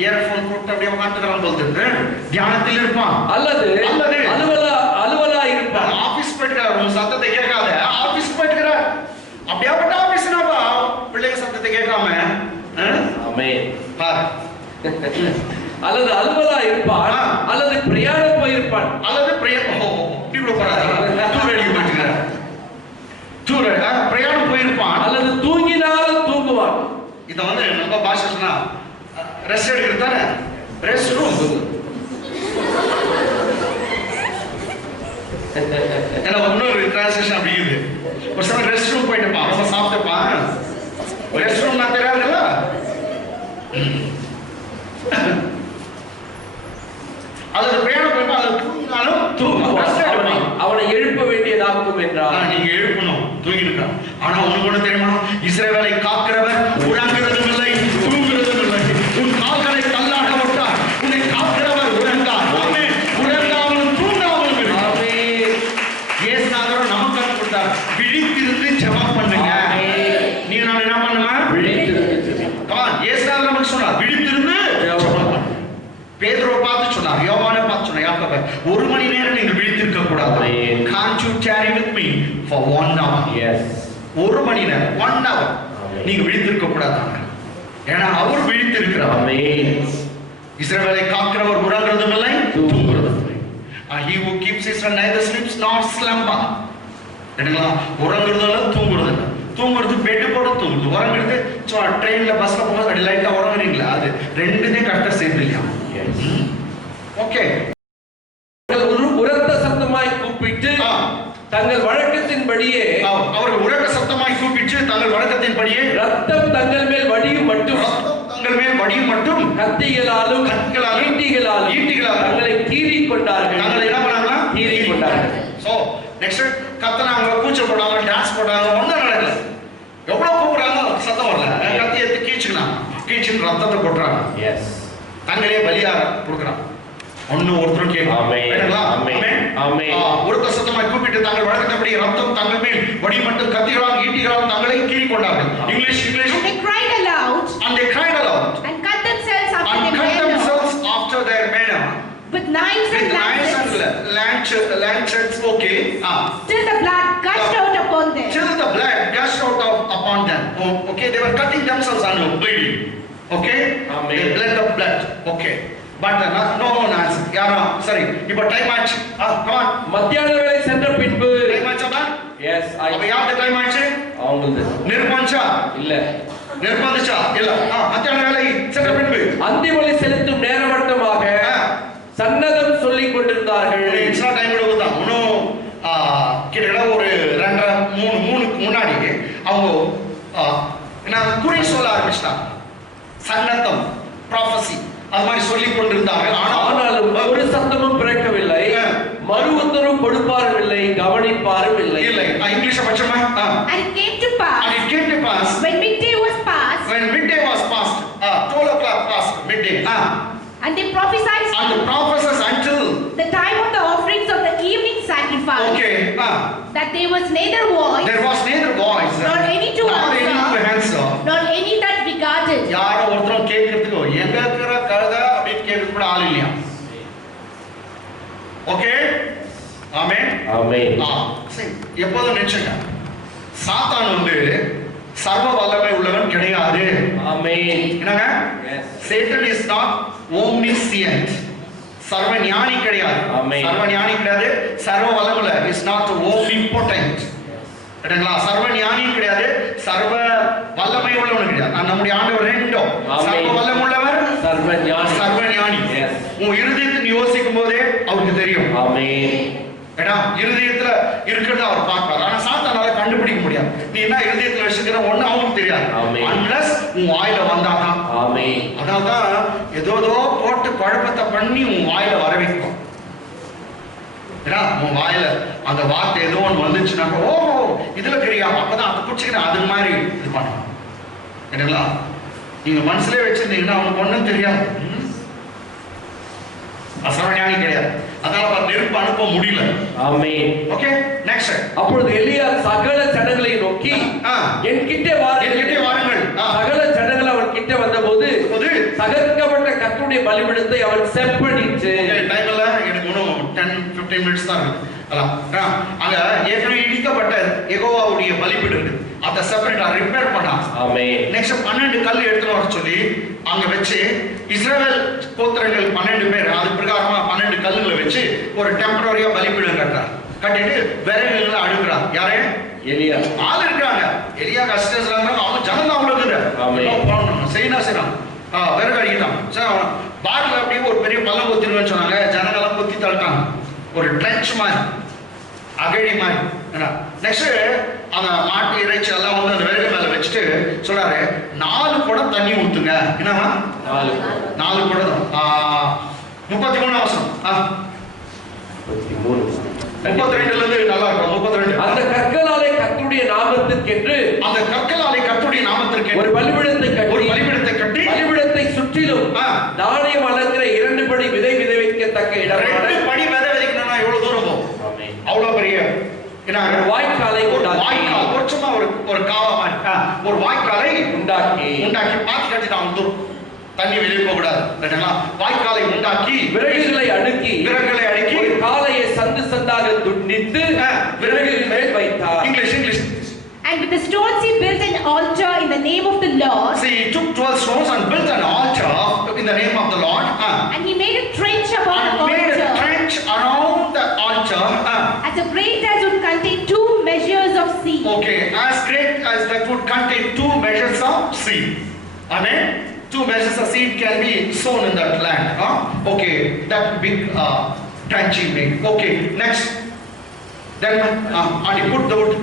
இயர்போன் போட்டு அப்படியே உட்காந்துக்கிறான் போது தியானத்தில் இருப்பான். அல்லது அலுவலா இருப்பான். ஆபீஸ் போயிட்டுக்கிறார், உன் சத்தத்தை கேட்காத ஆபீஸ் போயிட்டுக்கிறார். அப்படியாப்பட்ட ஆபீஸ்னாப்பா பிள்ளைங்க சத்தத்தை கேட்காம பாரு. அல்லது அலுவலா இருப்பான், அல்லது பிரயாணம் போயிருப்பான், அல்லது பிரயாணம் போயிருப்பான், அல்லது தூங்கினாலும் தூங்குவான். இத வந்து நம்ம பாஷை சொன்னா ரெஸ்ட் எடுக்கிறது தானே, ரெஸ்ட் ரூம். ஏன்னா இன்னொரு டிரான்ஸ்லேஷன் அப்படி இருக்குது. ஒரு சமயம் ரெஸ்ட் ரூம் போயிட்டுப்பான், ரொம்ப சாப்பிட்டுப்பான். ரெஸ்ட் ரூம் நான் தெரியாதுல்ல. அல்லது பிரயாணம் போயிருப்பான், அல்லது தூங்கினாலும் தூங்குவான். அவனை எழுப்ப வேண்டியதாகும் என்றால் நீங்க எழுப்பணும், தூங்கிருக்கான். ஆனா உனக்கு ஒண்ணு தெரியுமா? இஸ்ரவேலை காக்கிறவர் உறங்குறதும் இல்லை தூங்குறதும் இல்லை. உன் கால்களை தள்ளாட விட்டார், உன்னை காக்கிறவர் உறங்கார். உறங்காமலும் தூங்காமலும் இருக்கிறார். ஏசுநாதர் நமக்கு கற்றுக் கொடுத்தார், விழித்திருந்து ஜெபம் பண்ணுங்க. நீ நான் என்ன பண்ணுமா? ஏசுநாதர் நமக்கு சொன்னார், விழித்திருந்து ஜெபம் பண்ணு. பேதுருவை பார்த்து சொன்னார், யோவானை பார்த்து சொன்னார், யாக்கோபை, ஒரு மணி நேரம் நீங்கள் விழித்திருக்க கூடாது. Can't you tarry with me for 1 hour? Yes. ஒரு மணி நேரம், 1 hour நீங்க விழித்திருக்க கூடாது. ஏன்னா அவர் விழித்திருக்கிறார். இஸ்ரவேலை காக்கிறவர் உறங்குறதும் இல்லை தூங்குறதும் இல்லை. He who keeps Israel neither sleeps nor slumber. என்னங்களா? உறங்குறதும் இல்லை தூங்குறதும் இல்லை. தூங்குறது பெட் போட தூங்குது, உறங்குறது ட்ரெயின்ல பஸ்ல போகும்போது அடி லைட்டா உறங்குறீங்களா? அது ரெண்டுமே கரெக்டா சேர்ந்து இல்லையா? ஓகே. உரத்த சத்தமாய் கூப்பிட்டு தங்கள் வழக்கத்தின்படியே அவர்கள் உரத்த சத்தமாய் கூப்பிட்டு தங்கள் வழக்கத்தின்படியே ரத்தம் தங்கள் மேல் வடியும் மட்டும் கத்திகளாலும் ஈட்டிகளாலும் தங்களை கீறி கொண்டார்கள். தங்களை என்ன பண்ணாங்களா? கீறி கொண்டார்கள். சோ நெக்ஸ்ட் கத்தனாங்க, கூச்சல் போடாங்க, டான்ஸ் போடாங்க, ஒன்றும் நடக்கல. எவ்வளவு கூப்பிடுறாங்க, சத்தம் வரல. கத்தி எடுத்து கீச்சுக்கலாம், கீச்சுன்னு ரத்தத்தை கொட்டுறாங்க. தங்களே பலியார கொடுக்குறாங்க. ஒருத்தரும் ஒருத்த சத்தமாய் கூப்பிட்டு தங்கள் வழக்கத்தின்படி ரத்தம் தங்கள் மேல் வடி மட்டும் கத்திகளால் ஈட்டிகளால் தங்களை கீறி கொண்டார்கள். English And they cried aloud and cut themselves after their manner with knives and lancets. Okay. Till the blood gushed out upon them. Okay, they were cutting themselves and bleeding. Okay. They bled the blood. Okay. But no answer. யாரா சரி, இப்போ time ஆச்சு. come on. மத்தியான வேளை சென்ற பின்பு time ஆச்சா? S. அப்ப யாருக்கு டைம் ஆச்சு? அவங்களுக்கு. நிர்பந்தா? இல்ல. நிர்பந்தா? இல்ல. மத்தியான வேளை சென்ற பின்பு அந்திமொழி செலுத்தும் நேரவட்டமாக சன்னதம் சொல்லிக் கொண்டிருந்தார்கள். எக்ஸ்ட்ரா டைம் கொடுத்தா இன்னும் கிட்டத்தட்ட ஒரு 2-3 முன்னாடி அவங்க நான் குறி சொல்ல ஆரம்பிச்சிட்டாங்க. சன்னதம், ப்ராஃபசி அது மாதிரி சொல்லிக் கொண்டிருந்தார்கள். ஆனாலும் ஒரு சத்தமும் பிறக்கவில்லை, மறு உத்தரவு கொடுப்பாரும் இல்லை, கவனிப்பாரும் இல்லை. English பட்சமா? And it came to pass when midday was past 12 o'clock past midday. And they prophesied until the time of the offerings of the evening sacrifice. Okay. That there was neither voice nor any to answer nor any that regarded. யாரோ ஒருத்தரும் கேட்கிறதுக்கு எங்க இருக்கிற கழுதை அப்படின்னு கேட்க கூட ஆள் இல்லையா? ஓகே. ஆமென். சரி, எப்போதும் நினைச்சுங்க, சாத்தான் வந்து சர்வ வல்லமை உள்ளவன் கிடையாது. ஆமென். என்னங்க? Satan is not omniscient. சர்வ ஞானி கிடையாது. சர்வ ஞானி கிடையாது. சர்வ வல்லமுள்ள is not omnipotent. சரிங்களா? சர்வ ஞானி கிடையாது, சர்வ வல்லமை உள்ளவன் கிடையாது. நம்முடைய ஆண்டவர் ரெண்டும், சர்வ வல்லமுள்ளவர், சர்வ ஞானி. உன் இருதயத்தை யோசிக்கும் போதே அவருக்கு தெரியும். ஏன்னா இருதயத்துல இருக்கிறத அவர் பார்ப்பார். ஆனா சாத்தானால கண்டுபிடிக்க முடியாது. நீ என்ன இருதயத்துல வச்சுக்கிற ஒண்ணு அவனுக்கு தெரியாது. அன்லஸ் உன் வாயில வந்தாதான். அதான் ஏதோ போட்டு குழப்பத்தை பண்ணி உன் வாயில வர வைக்கும். ஏன்னா உன் வாயில அந்த வார்த்தை ஏதோ ஒன்று வந்துச்சுன்னா ஓ இதுல தெரியாது அப்பதான் அதை குடிச்சுக்கிறேன் அது மாதிரி இது பண்ணணும். என்னங்களா நீங்க மனசுலயே வச்சிருந்தீங்கன்னா அவனுக்கு ஒண்ணும் தெரியாது. அசரஞானி கிடையாது. அதனால அவர் நெருப்பு அனுப்ப முடியல. ஆமென். Okay next. அப்பொழுது எலியா சகல ஜனங்களை நோக்கி என் கிட்டே வாருங்கள். சகல ஜனங்கள் அவன் கிட்ட வந்தபோது தகர்க்கப்பட்ட கர்த்தருடைய பலிபீடத்தை அவன் செப்பனிட்டு டைம்ல எனக்கு இன்னும் 10-15 மினிட்ஸ் தான் இருக்கு. அங்க ஏற்கனவே இடிக்கப்பட்ட யெகோவாவுடைய பலிபீடம் இருக்கு. அதை செப்பரேட்டா ரிப்பேர் பண்ணா. ஆமென். நெக்ஸ்ட் 12 கல் எடுத்துட்டு வர சொல்லி அங்க வச்சு இஸ்ரவேல் கோத்திரங்கள் 12 பேர் அது பிரகாரமா 12 கல்லுகளை வச்சு ஒரு டெம்பரரியா பலிபீடம் கட்டுறார். கட்டிட்டு விறகுகளை அடுக்குறார். யாரே எலியா ஆள் இருக்காங்க. எலியா கஷ்டம் அவங்க ஜனம் தான் அவ்வளவு செய்யணும் விறகு அடிக்கிட்டான். பாட்டில் அப்படியே ஒரு பெரிய பள்ளம் கொத்தின்னு சொன்னாங்க. ஜனங்கள்லாம் கொத்தி தள்ளிட்டாங்க. ஒரு ட்ரென்ச் மாதிரி அகழி மாதிரி. நெக்ஸ்ட் அந்த மாட்டு இறைச்சி எல்லாம் வந்து அந்த விறகு மேல வச்சுட்டு சொல்றாரு 4 குடம் தண்ணி ஊத்துங்க. என்னவா 4 குடம் 33 அவசரம் 32ல இருந்து நல்லா இருக்கும். 32 அந்த கற்களாலே கர்த்தருடைய நாமத்திற்கென்று ஒரு பலிபீடத்தை கட்டி பலிபீடத்தை சுற்றிலும் தானியம் வளர்க்கிற 2 படி விதை விதைக்கத்தக்க இடம். 2 படி விதை விதைக்கணும்னா எவ்வளவு தூரம் போகும்? அவ்வளவு பெரிய வாய்க்காலை ஒரு காவா ஒரு வாய்க்காலை உண்டாக்கி பாத்தி கட்டிட்டான். தண்ணி வெளியே போக கூடாது. வாய்க்காலை உண்டாக்கி விறகுகளை அடுக்கி காலையை சந்து சந்தாக துண்டித்து விறகுகள் மேல் வைத்தார். English. And with the stones he built an altar in the name of the Lord. See, he took 12 stones and built an altar in the name of the Lord. And he made a trench around the altar. As great as would contain 2 measures of seed. Okay, as great as that would contain 2 measures of seed. Amen. 2 measures of seed can be sown in that land. Okay, that big trench he made. Okay, next. Then and he put the wood.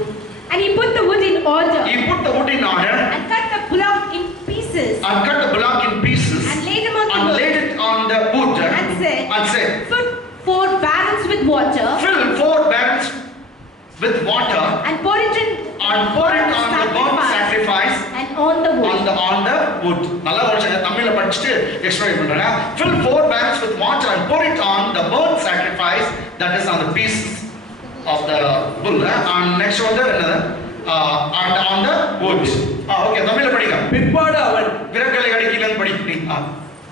And he put the wood in order. And cut the bullock in pieces. And laid them on the wood. Laid it on the wood. And said, fill 4 barrels with water. And pour it on the burnt sacrifice. And on the wood. நல்லா வச்சங்க தமிழ்ல படிச்சிட்டு explain பண்றேன். Fill 4 barrels with water and pour it on the burnt sacrifice, that is on the pieces of the bull. And next one and on the wood. Okay, தமிழ்ல படிங்க. பிற்பாடு அவன் விறகுகளை அடுக்கிலன்னு படிக்கிறீங்க.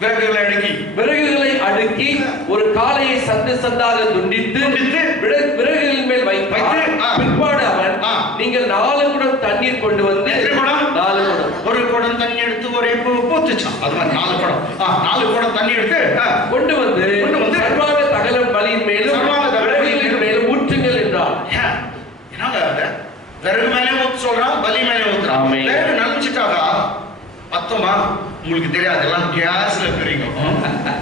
விறகுகளை அடுக்கி ஒரு காலையை சந்து சந்தாக துண்டித்து விறகுகளின் மேல் வைத்து பிற்பாடு அவன் நீங்கள் 4 குடம் தண்ணீர் கொண்டு வந்து 4 குடம் ஒரு குடம் தண்ணி எடுத்து ஒரே பூத்துச்சான். அது மாதிரி 4 குடம் 4 குடம் தண்ணி எடுத்து கொண்டு வந்து சர்வாங்க தகனம் பலியின் மேலும் விறகுகளின் மேலும் ஊற்றுங்கள் என்றார். என்னங்க விறகு மேலே ஊத்து சொல்றான், பலி மேலே ஊத்துறான். விறகு நனைச்சிட்டாதா பத்தமா உங்களுக்கு தெரியாது. எல்லாம் கேஸ்ல இருக்கிறீங்க.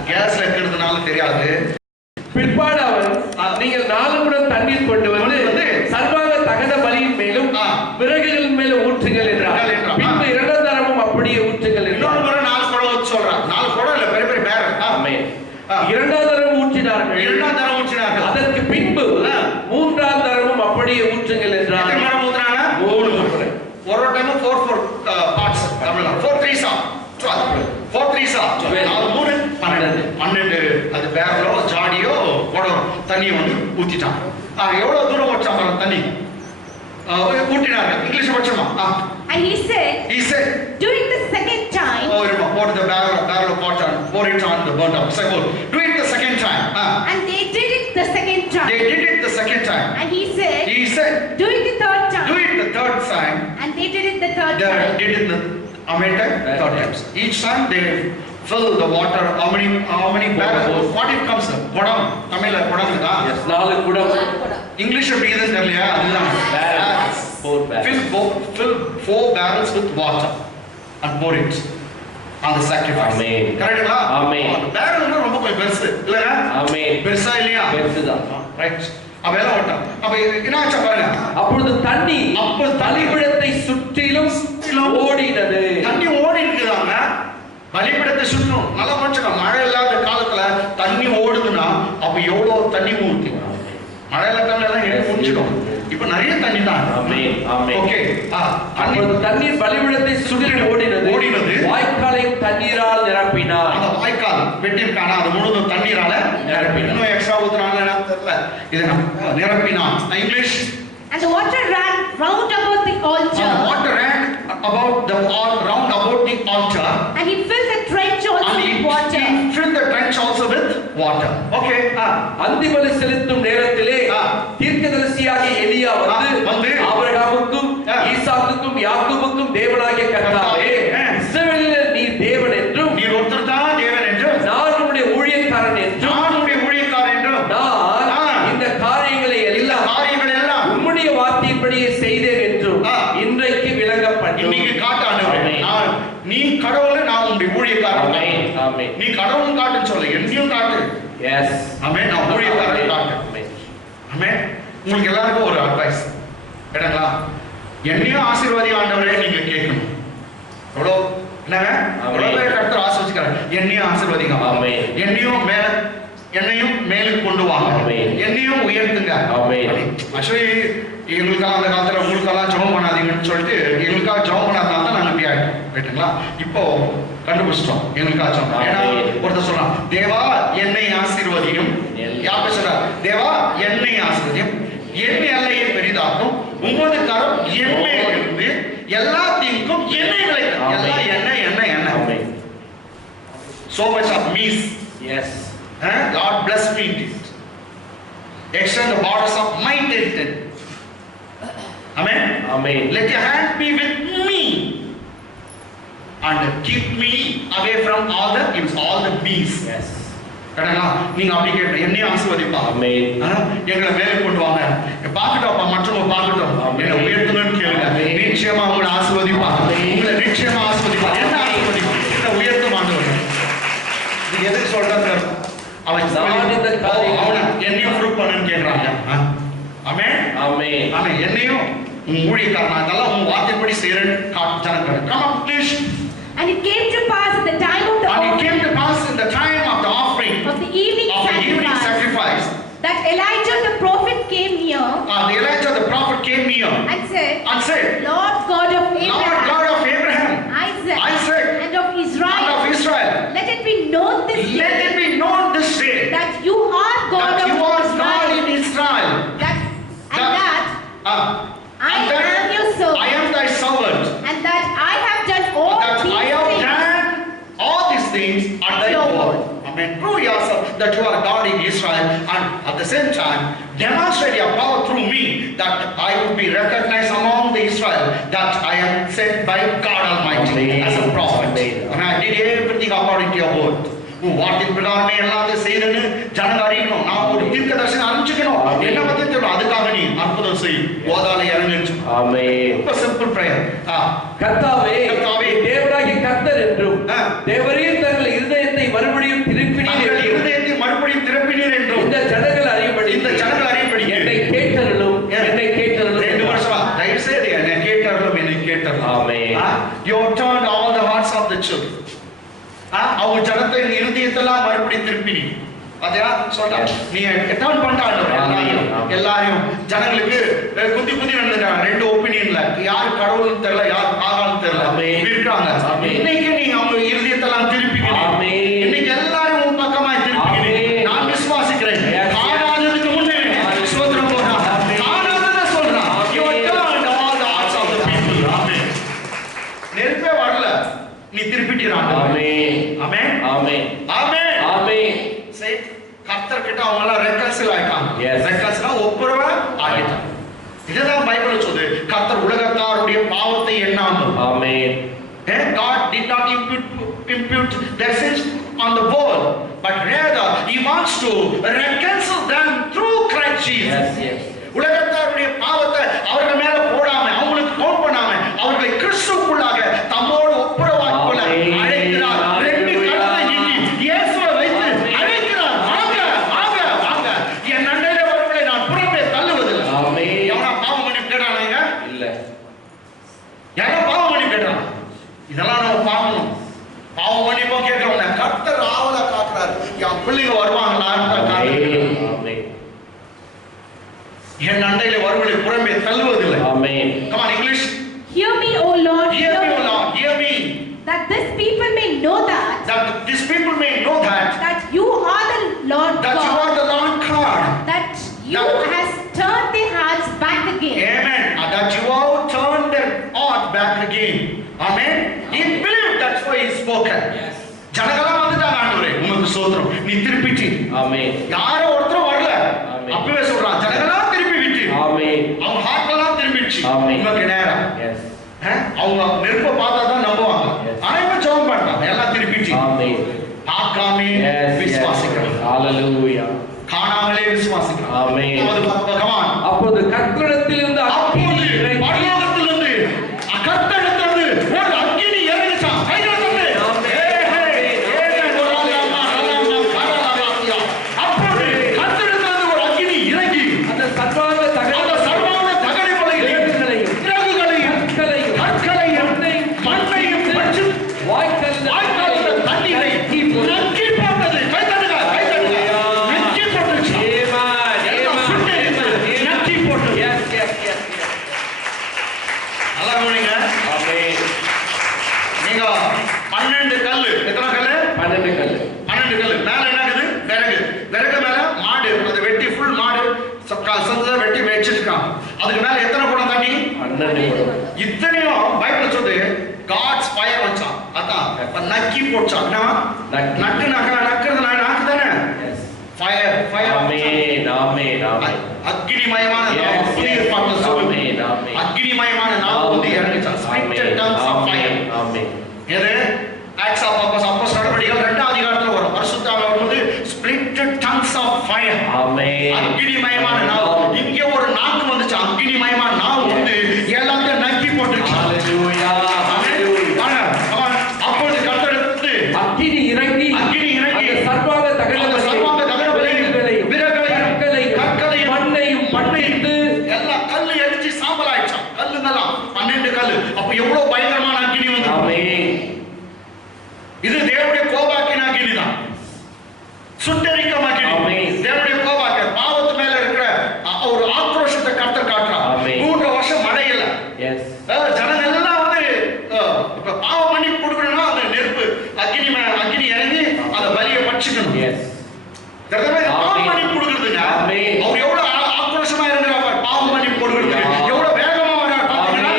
கேஸ்ல இருக்கிறதுனால தெரியாது. பிற்பாடு அவன் நீங்கள் 4 குடம் தண்ணீர் கொண்டு வந்து சர்வாங்க தகன பலியின் மேலும் விறகுகளின் மேல ஊற்றுங்கள் என்றார். பின்பு 2ஆம் தரமும் அப்படியே ஊற்றுங்கள் என்றார். 4 குடம் ஊத்து சொல்றான். 4 குடம் இல்ல, பெரிய பெரிய பேரல். 2ஆம் தரம் ஊற்றினார்கள். அதற்கு பின்பு 3ஆம் தரமும் அப்படியே ஊற்றுங்கள் என்றார். எத்தனை முறை ஊத்துறாங்க? 3 முறை. ஒரு டைம் 4 பார்ட்ஸ். தமிழ்ல 4 3s 12. 4 3s 12. 12 அது பேரலோ ஜாடியோ குடம் தண்ணி வந்து ஊத்திட்டான். எவ்வளவு தூரம் வச்சாங்க தண்ணி ஊட்டினாங்க. English வச்சோமா? And he said, doing the second time. Pour the barrel of water and pour it on the burnt offering. So do it the second time. And they did it the second time. And he said, do it the third time. And they did it the third time. They did it how many times? 3 times. Each time they fill the water. How many barrels? What it comes? Kodam. Tamil kodam da. Yes, 4 kudam. English எப்படி இது தெரியலையா? அதுதான். Fill 4 barrels with water and pour it on the sacrifice. Amen. கரெக்ட்டா? Amen. barrel ரொம்ப பெருசு இல்லையா? Amen. பெருசா இல்லையா? பெருசுதான். Right. அவெல்லாம் ஓட்டம். அப்ப என்னாச்சு பாருங்க. அப்பொழுது தண்ணி பலிபீடத்தை சுற்றிலும் ஓடினது. தண்ணி ஓடி இருக்குதாங்க பலிபீடத்தை சுற்றும். நல்லா புரிஞ்சுக்கோ, மழை இல்லாத காலத்துல தண்ணி ஓடுதுன்னா அப்ப எவ்வளவு தண்ணி ஊற்றி மழை இல்லாத எல்லாம் புரிஞ்சுக்கணும். இப்ப நிறைய தண்ணி தான். ஓகே, அப்பொழுது தண்ணீர் பலிபீடத்தை சுற்றி ஓடினது. வாய்க்காலை தண்ணீரால் நிரப்பினார். அந்த வாய்க்கால் வெட்டிருக்கானா அது முழுதும் தண்ணீரால நிரப்பினார். இன்னும் எக்ஸ்ட்ரா ஊத்துறாங்க தெரியல. இதை நிரப்பினான். English. And the water ran round about the altar. And the water ran round about the altar. And he filled the trench also with water. He filled the trench also with water. Okay. அந்திபலி செலுத்தும் நேரத்திலே தீர்க்கதரிசியாகிய எலியா வந்து ஆபிரகாமுக்கும் ஈசாக்குக்கும் யாக்கோபுக்கும் தேவனாகிய கர்த்தாவே, இஸ்ரவேலில் நீ தேவன் என்றும் நீர் ஒருத்தர் தான் தேவன் என்றும் நான் உம்முடைய ஊழியக்காரன் என்றும் நான் இந்த காரியங்களை எல்லாம் உம்முடைய வார்த்தையின்படியே செய்தேன் என்றும் இன்றைக்கு விளங்கப்பட்டது. இன்னைக்கு காட்டாண்டவர் நீ கடவுளே, நான் உம்முடைய ஊழியக்காரன். ஆமென். நீ கடவுளும் காட்டுன்னு சொல்ல, என்னையும் காட்டு. எஸ். ஆமென். நான் ஊழியக்காரன் காட்டு. ஆமென். உங்களுக்கு எல்லாருக்கும் ஒரு அட்வைஸ் கேட்டங்களா? என்னையும் ஆசீர்வாதி ஆண்டவரே நீங்க கேட்கணும். எவ்வளோ என்னங்க கர்த்தர் ஆசீர்வதிக்கிறார். என்னையும் ஆசீர்வதிங்க. ஆமென். என்னையும் மேலுக்கு கொண்டு வாங்க. என்னையும் உயர்த்துங்க. ஆக்சுவலி எங்களுக்காக அந்த காலத்துல உங்களுக்கெல்லாம் ஜெபம் பண்ணாதீங்கன்னு சொல்லிட்டு எங்களுக்காக ஜெபம் பண்ணாதான் தான் நாங்கள் இப்படி ஆயிட்டோம். ரைட்டுங்களா? இப்போ கண்டுபிடிச்சிட்டோம் எங்களுக்காக ஜெபம். ஏன்னா ஒருத்தர் சொல்றான், தேவா என்னை ஆசீர்வதியும். யார் பேசுறா? தேவா என்னை ஆசீர்வதியும், என் எல்லையை பெரிதாக்கும், உமது கரம் என் மேல் இருந்து எல்லா தீங்கும் என்னை விளைக்கும். எல்லாம் என்ன so much of me's. Yes. Lord bless me indeed. Extend the borders of my territory. Amen. Let your hand be with me and keep me away from all the me's. Yes. கடனா நீங்க அப்படி கேட்க என்னையும் ஆசீர்வதிப்பா. ஆமென். எங்களை மேலே கொண்டு வாங்க. பார்க்கட்டோம்ப்பா, மற்றவங்க பார்க்கட்டும். என்ன உயர்த்தணும்னு கேளுங்க. நிச்சயமா உங்களை ஆசீர்வதிப்பா. உங்களை நிச்சயமா ஆசீர்வதிப்பா. என்ன ஆசீர்வதிப்பா? என்ன உயர்த்தும் ஆண்டவர். இது எதுக்கு சொல்றாங்க? அவன் என்னையும் ப்ரூவ் பண்ணுன்னு கேட்கறாங்க. ஆமென். ஆமென். என்னையும் உன் ஊழியக்காரனா அதெல்லாம் உன் வார்த்தைப்படி செய்யறேன்னு ஜனங்கள். Come on please. And it came to pass in the time of the offering of the evening sacrifice that Elijah the prophet came near. Elijah the prophet came near and said, Lord God of Abraham, Isaac and of Israel, let it be known this day that you are God in Israel, that I am your servant, I am thy servant, and that I have done all these things at your word. Amen. Prove yourself that you are God in Israel, and at the same time demonstrate your power through me, that I will be recognized among the Israel, that I am sent by God Almighty as a prophet. And I did everything according to your word. வார்த்தையின் பிரகாரமே எல்லாத்தையும் செய்யறேன்னு ஜனங்க அறியணும். நான் ஒரு தீர்க்கதரிசனம் அறிஞ்சுக்கணும். என்ன பத்தி தெரியும், அதுக்காக நீ அற்புதம் செய். போதால இறங்கிச்சு. ஆமென். ரொம்ப சிம்பிள் பிரேயர். கர்த்தாவே தேவனாகிய கர்த்தர் என்றும் தேவரீர் தங்கள் இருதயத்தை மறுபடியும் திருப்பினீர் என்றும் இந்த ஜனங்கள் அறியும்படி என்னை கேட்டருளும். ரெண்டு வருஷமா தயவு செய்து என்னை கேட்டருளும். ஆமென். You have turned all the hearts of the children. அவங்க ஜனத்தை இருதயத்தெல்லாம் மறுபடியும் திருப்பினி. அதா சொல்றா நீ டர்ன் பண்ணிட்டாங்க எல்லாரையும் ஜனங்களுக்கு குத்தி நடந்துட்டாங்க. ரெண்டு ஒப்பீனியன்ல யார் கடவுள்னு தெரியல, யார் ஆகான்னு தெரியல இருக்காங்க. இன்னைக்கு நீங்க அவங்க இருதயத்தெல்லாம் திருப்பிக்கணும். இன்னைக்கு எல்லாரும் உன் பக்கமா திருப்பிக்கணும். நான் விசுவாசிக்கிறேன். காணாததுக்கு முன்னே சோதரம் போறா காணாதத சொல்றா. You turned all the hearts of the people. ஆமென். நெருப்பே வரல, நீ திருப்பிட்டீராங்க. ஆமென். ஆமென். சே கர்த்தர் கிட்ட அவங்க எல்லாம் ரெக்கன்சில் ஆயிட்டாங்க. ரெக்கன்சிலா ஒப்புரவா ஆயிட்டாங்க. இதுதான் பைபிள் சொல்லுது. கர்த்தர் உலகத்தாருடைய பாவத்தை எண்ணாமல். ஆமென். God did not impute their sins on the world, but rather he wants to reconcile them through Christ Jesus. உலகத்தாருடைய பாவத்தை அவர்கள் மேல போடாம, அவங்களுக்கு கவுண்ட் பண்ணாம, அவர்களை கிறிஸ்துவுக்குள்ளாக தம்மோடு ஒப்புரவாக்கிக் கொள்ள அழைக்கிறார். ரெண்டு கரத்தை நீட்டி இயேசுவை வைத்து அழைக்கிறார். வாங்க என் நன்மையிலே வருவதை நான் புறம்பே என் அண்டையிலே வருவதை புறம்பே தள்ளுவதில்லை. ஆமென். Come on English. Hear me, O Lord. Hear me, O Lord. Hear me. That this people may know that. That these people may know that. That you are the Lord That God. you are the Lord God. That you has turned their hearts back again. Amen. That you have turned their heart back again. Amen. He believed, that's why he spoken. Yes. ஜனங்களா வந்துட்டாங்க ஆண்டவரே உமக்கு ஸ்தோத்திரம். நீ திருப்பிட்டி. ஆமென். யாரோ ஒருத்தர் வரல. ஆமென். அப்பவே சொல்றான் ஜனங்களா திருப்பி விட்டு. ஆமென். அவங்க ஹார்ட் எல்லாம் திரும்பிடுச்சு. ஆமென். உமக்கு நேரம். எஸ். அவங்க நெருப்ப பார்த்தா தான் நம்புவாங்க. ஆனா இவன் ஜெபம் பண்ணான். எல்லாம் திருப்பிச்சு. ஆமென். பார்க்காமே விசுவாசிக்கணும். ஹalleluya. காணாமலே விசுவாசிக்கணும். ஆமென். come on. அப்போது கர்த்தரிடத்திலிருந்து அப்போது பரலோகத்திலிருந்து கர்த்தரிடத்திலிருந்து ஒரு அக்கினி இறங்கிச்சாம். கைகளை தட்டு. அப்போது கர்த்தரிடத்திலிருந்து ஒரு அக்கினி இறங்கி அந்த சர்வாங்க தகனைகளையும் கற்களையும் மண்ணையும் பற்றி வாய்க்காலில் தண்ணீரை நக்கி போட்டது. கை தட்டுங்க, கை தட்டுங்க. நக்கி போட்டுச்சு. எல்லாம் சுட்டெரித்து நக்கி போட்டது. நல்லா கவனிங்க. நீங்க 12 கல்லு, எத்தனை கல்லு? 12 கல்லு. 12 கல்லு. மேல என்ன இருக்குது? விறகு. விறகு மேல மாடு, அதை வெட்டி ஃபுல் மாடு சந்தா வெட்டி வச்சிருக்கான். அதுக்கு மேல எத்தனை குடம் தண்ணி? 12 குடம். இத்தனையும் பைபிள் சொல்லுது காட்ஸ் ஃபயர் வச்சான். அதான் நக்கி போச்சான். நக்கு நக்கிறது நாக்கு தானே? Fire fire. ஆமென். ஆமென். ஆமென். அக்னிமயமான நாவு புதிய ஏற்பாட்டில் சொல்லுது. அக்னிமயமான நாவு வந்து இறங்கிச்சான். Spirit tongues of fire. Amen. எது? ஆக்ட்ஸ் ஆஃப் அப்போஸ்தலர்கள் நடவடிக்கைகள் 2ஆம் அதிகாரத்துல வரும். பரிசுத்த ஆவியானவர் வரும்போது ஸ்பிரிட் டங்ஸ் ஆஃப் ஃபயர். ஆமென். அக்னிமயமான நாவு. இங்கே ஒரு நாக்கு வந்துச்சு. அக்னிமயமான நாவு வந்து எல்லாத்தையும் நக்கி போட்டுச்சு. ஹalleluya. அப்பொழுது கர்த்தரிடத்து அக்கினி இறங்கி அந்த சர்வாங்க தகனங்களையும் கற்களையும் மண்ணையும் எல்லா கல்லு எரிச்சு சாம்பல் ஆயிடுச்சாம். கல்லுங்கெல்லாம் 12 கல்லு. அப்ப எவ்வளவு பயங்கரமான அக்கினி வந்து. ஆமென். இது தேவனுடைய கோபாக்கின அக்கினி தான். சுட்டெரிக்கும் அக்கினி. தேவனுடைய கோபாக்கின பாவத்து மேல இருக்கிற ஒரு ஆக்ரோஷத்தை கர்த்தர் காட்டுறார். 3 வருஷம் மழை இல்ல. எஸ். ஜனங்க எல்லாம் வந்து இப்ப பாவம் பண்ணி கொடுக்கணும்னா அந்த நெருப்பு அக்கினி இறங்கி அந்த பலியை பட்சிக்கணும். எஸ். பாவம் பண்ணி கொடுக்குறதுங்க. அவர் எவ்வளவு ஆக்ரோஷமா இருக்கிறார். பாவம் பண்ணி கொடுக்குறது எவ்வளவு வேகமா வர்றார் பாத்தீங்களா?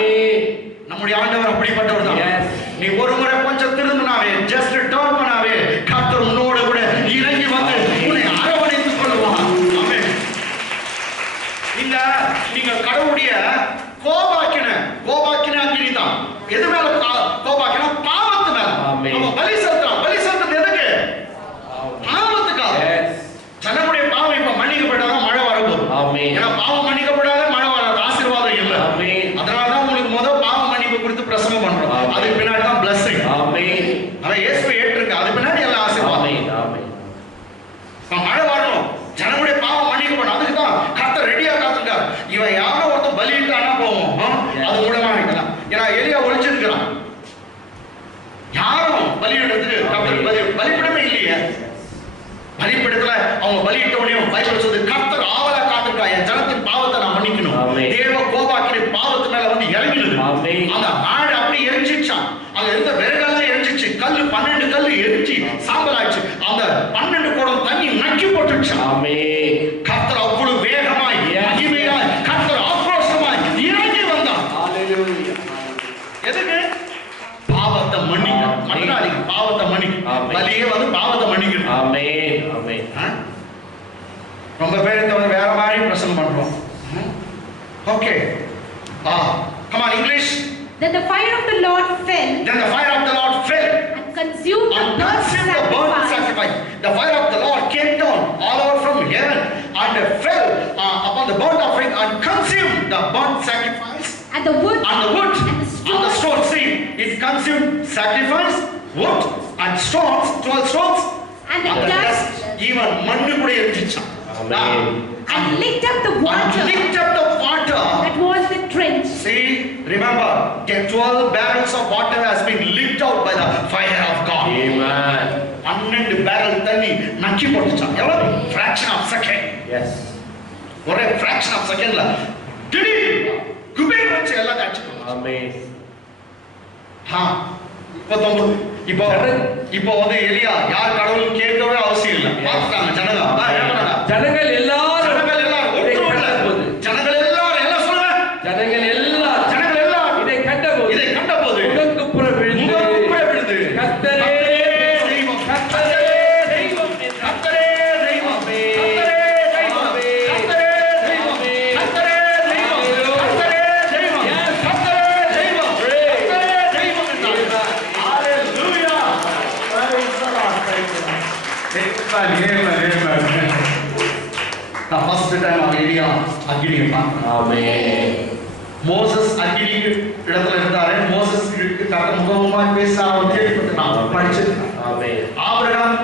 நம்முடைய ஆண்டவர் அப்படிப்பட்டவர் தான். நீ ஒரு முறை கொஞ்சம் திரும்பினாவே, ஜஸ்ட் டர்ன் பண்ணாவே, கர்த்தர் உன்னோட கூட இறங்கி வந்து உன்னை அரவணைத்துக் கொள்வார். ஆமென். இந்த நீங்க கடவுளுடைய கோபாக்கின அக்கினி தான். எது மேல கோபாக்கின? பாவத்து மேல. நம்ம பலி செலுத்துறோம். பலி செலுத்துறது எதுக்கு? பாவத்துக்காக. ஜனங்களுடைய பாவம் இப்ப மன்னிக்கப்பட்டாதான் மழை வரப்போகுது. ஏன்னா பாவம் மன்னிக்கப்படாத மழை வராது. ஆசீர்வாதம் இல்லை. அதனாலதான் உங்களுக்கு முதல் பாவ மன்னிப்பு குறித்து பிரசங்கம் பண்றோம். அதுக்கு பின்னாடி தான் பிளஸிங். ஆனா இயேசுவை ஏற்றுங்க. அது பின்னாடி எல்லாம் ஆசீர்வாதம். மழை வரணும். ஜனங்களுடைய பாவம் மன்னிக்கப்படும். அதுக்கு தான் கர்த்தர் ரெடியா காத்துட்டார். இவன் யாரோ ஒருத்தன் பலியிட்டானா போவோம். அது மூலமா இருக்கலாம். ஏன்னா எலியா ஒழிச்சிருக்கிறான். யாரும் பலியிடுறதுக்கு கர்த்தர் பலிப்பிடமே இல்லையே. பலிப்பிடத்துல அவங்க பலியிட்ட உடனே பைபிள் சொல்லுது கர்த்தர் ஆவலா காத்துட்டா என் ஜனத்தின் பாவத்தை நான் மன்னிக்கணும். தேவ கோபாக்கின பாவத்து மேல வந்து இறங்கிடுது. அந்த மாடு அப்படி எரிஞ்சிச்சான். அங்க இருந்த விறகெல்லாம் எரிஞ்சிச்சு. கல்லு 12 கல்லு எரிஞ்சு சாம்பல் ஆயிடுச்சு. அந்த 12 குடம் தண்ணி நக்கி போட்டுச்சு. கர்த்தர் அவ்வளவு வேகமாய் மகிமையாய் கர்த்தர் ஆக்ரோஷமாய் இறங்கி வந்தான். எதுக்கு? பாவத்தை மன்னிக்க. மன்றாதீங்க, பாவத்தை மன்னிக்க. பலியே வந்து பாவத்தை மன்னிக்கணும். ரொம்ப பேர் இந்த வேற மாதிரி பிரசங்கம் பண்றோம். Okay. Come on English. Then the fire of the Lord fell. Then the fire of the Lord fell and consumed the burnt sacrifice. The fire of the Lord came down all over from heaven and fell upon the burnt offering and consumed the burnt sacrifice and the wood and the stones. See, it consumed sacrifice, wood and stones, 12 stones and the dust. Even mannu kuda erichicha. And licked up the water. That was the trench. See, remember, 12 barrels of water has been licked out by the fire of God. Amen. 12 barrel தண்ணி நக்கி போட்டுச்சான். எவ்வளவு? Fraction of second. Yes. ஒரே fraction of secondல திடீர் குபேர் வச்சு எல்லாம் அடிச்சுட்டு ஆமென். இப்போ வந்து எலியா யார் கடவுளும் கேட்கவே அவசியம் இல்லை. பார்த்தாங்க ஜனங்கள் எல்லாரும் எல்லாம் சொல்லுங்க ஜனங்கள் எல்லாரும் இதை கண்டபோது முகங்குப்புற விழுந்து கர்த்தரே தெய்வம் கர்த்தரே தெய்வம் கர்த்தரே தெய்வம் first time Elia அக்கினியை பார்த்தார். ஆமென். மோசஸ் அக்கினி இடத்துல இருந்தாரு. மோசஸ் முகமுகமா பேச கேள்விப்பட்டான், படிச்சிருக்கான். ஆமென். ஆபிரகாம்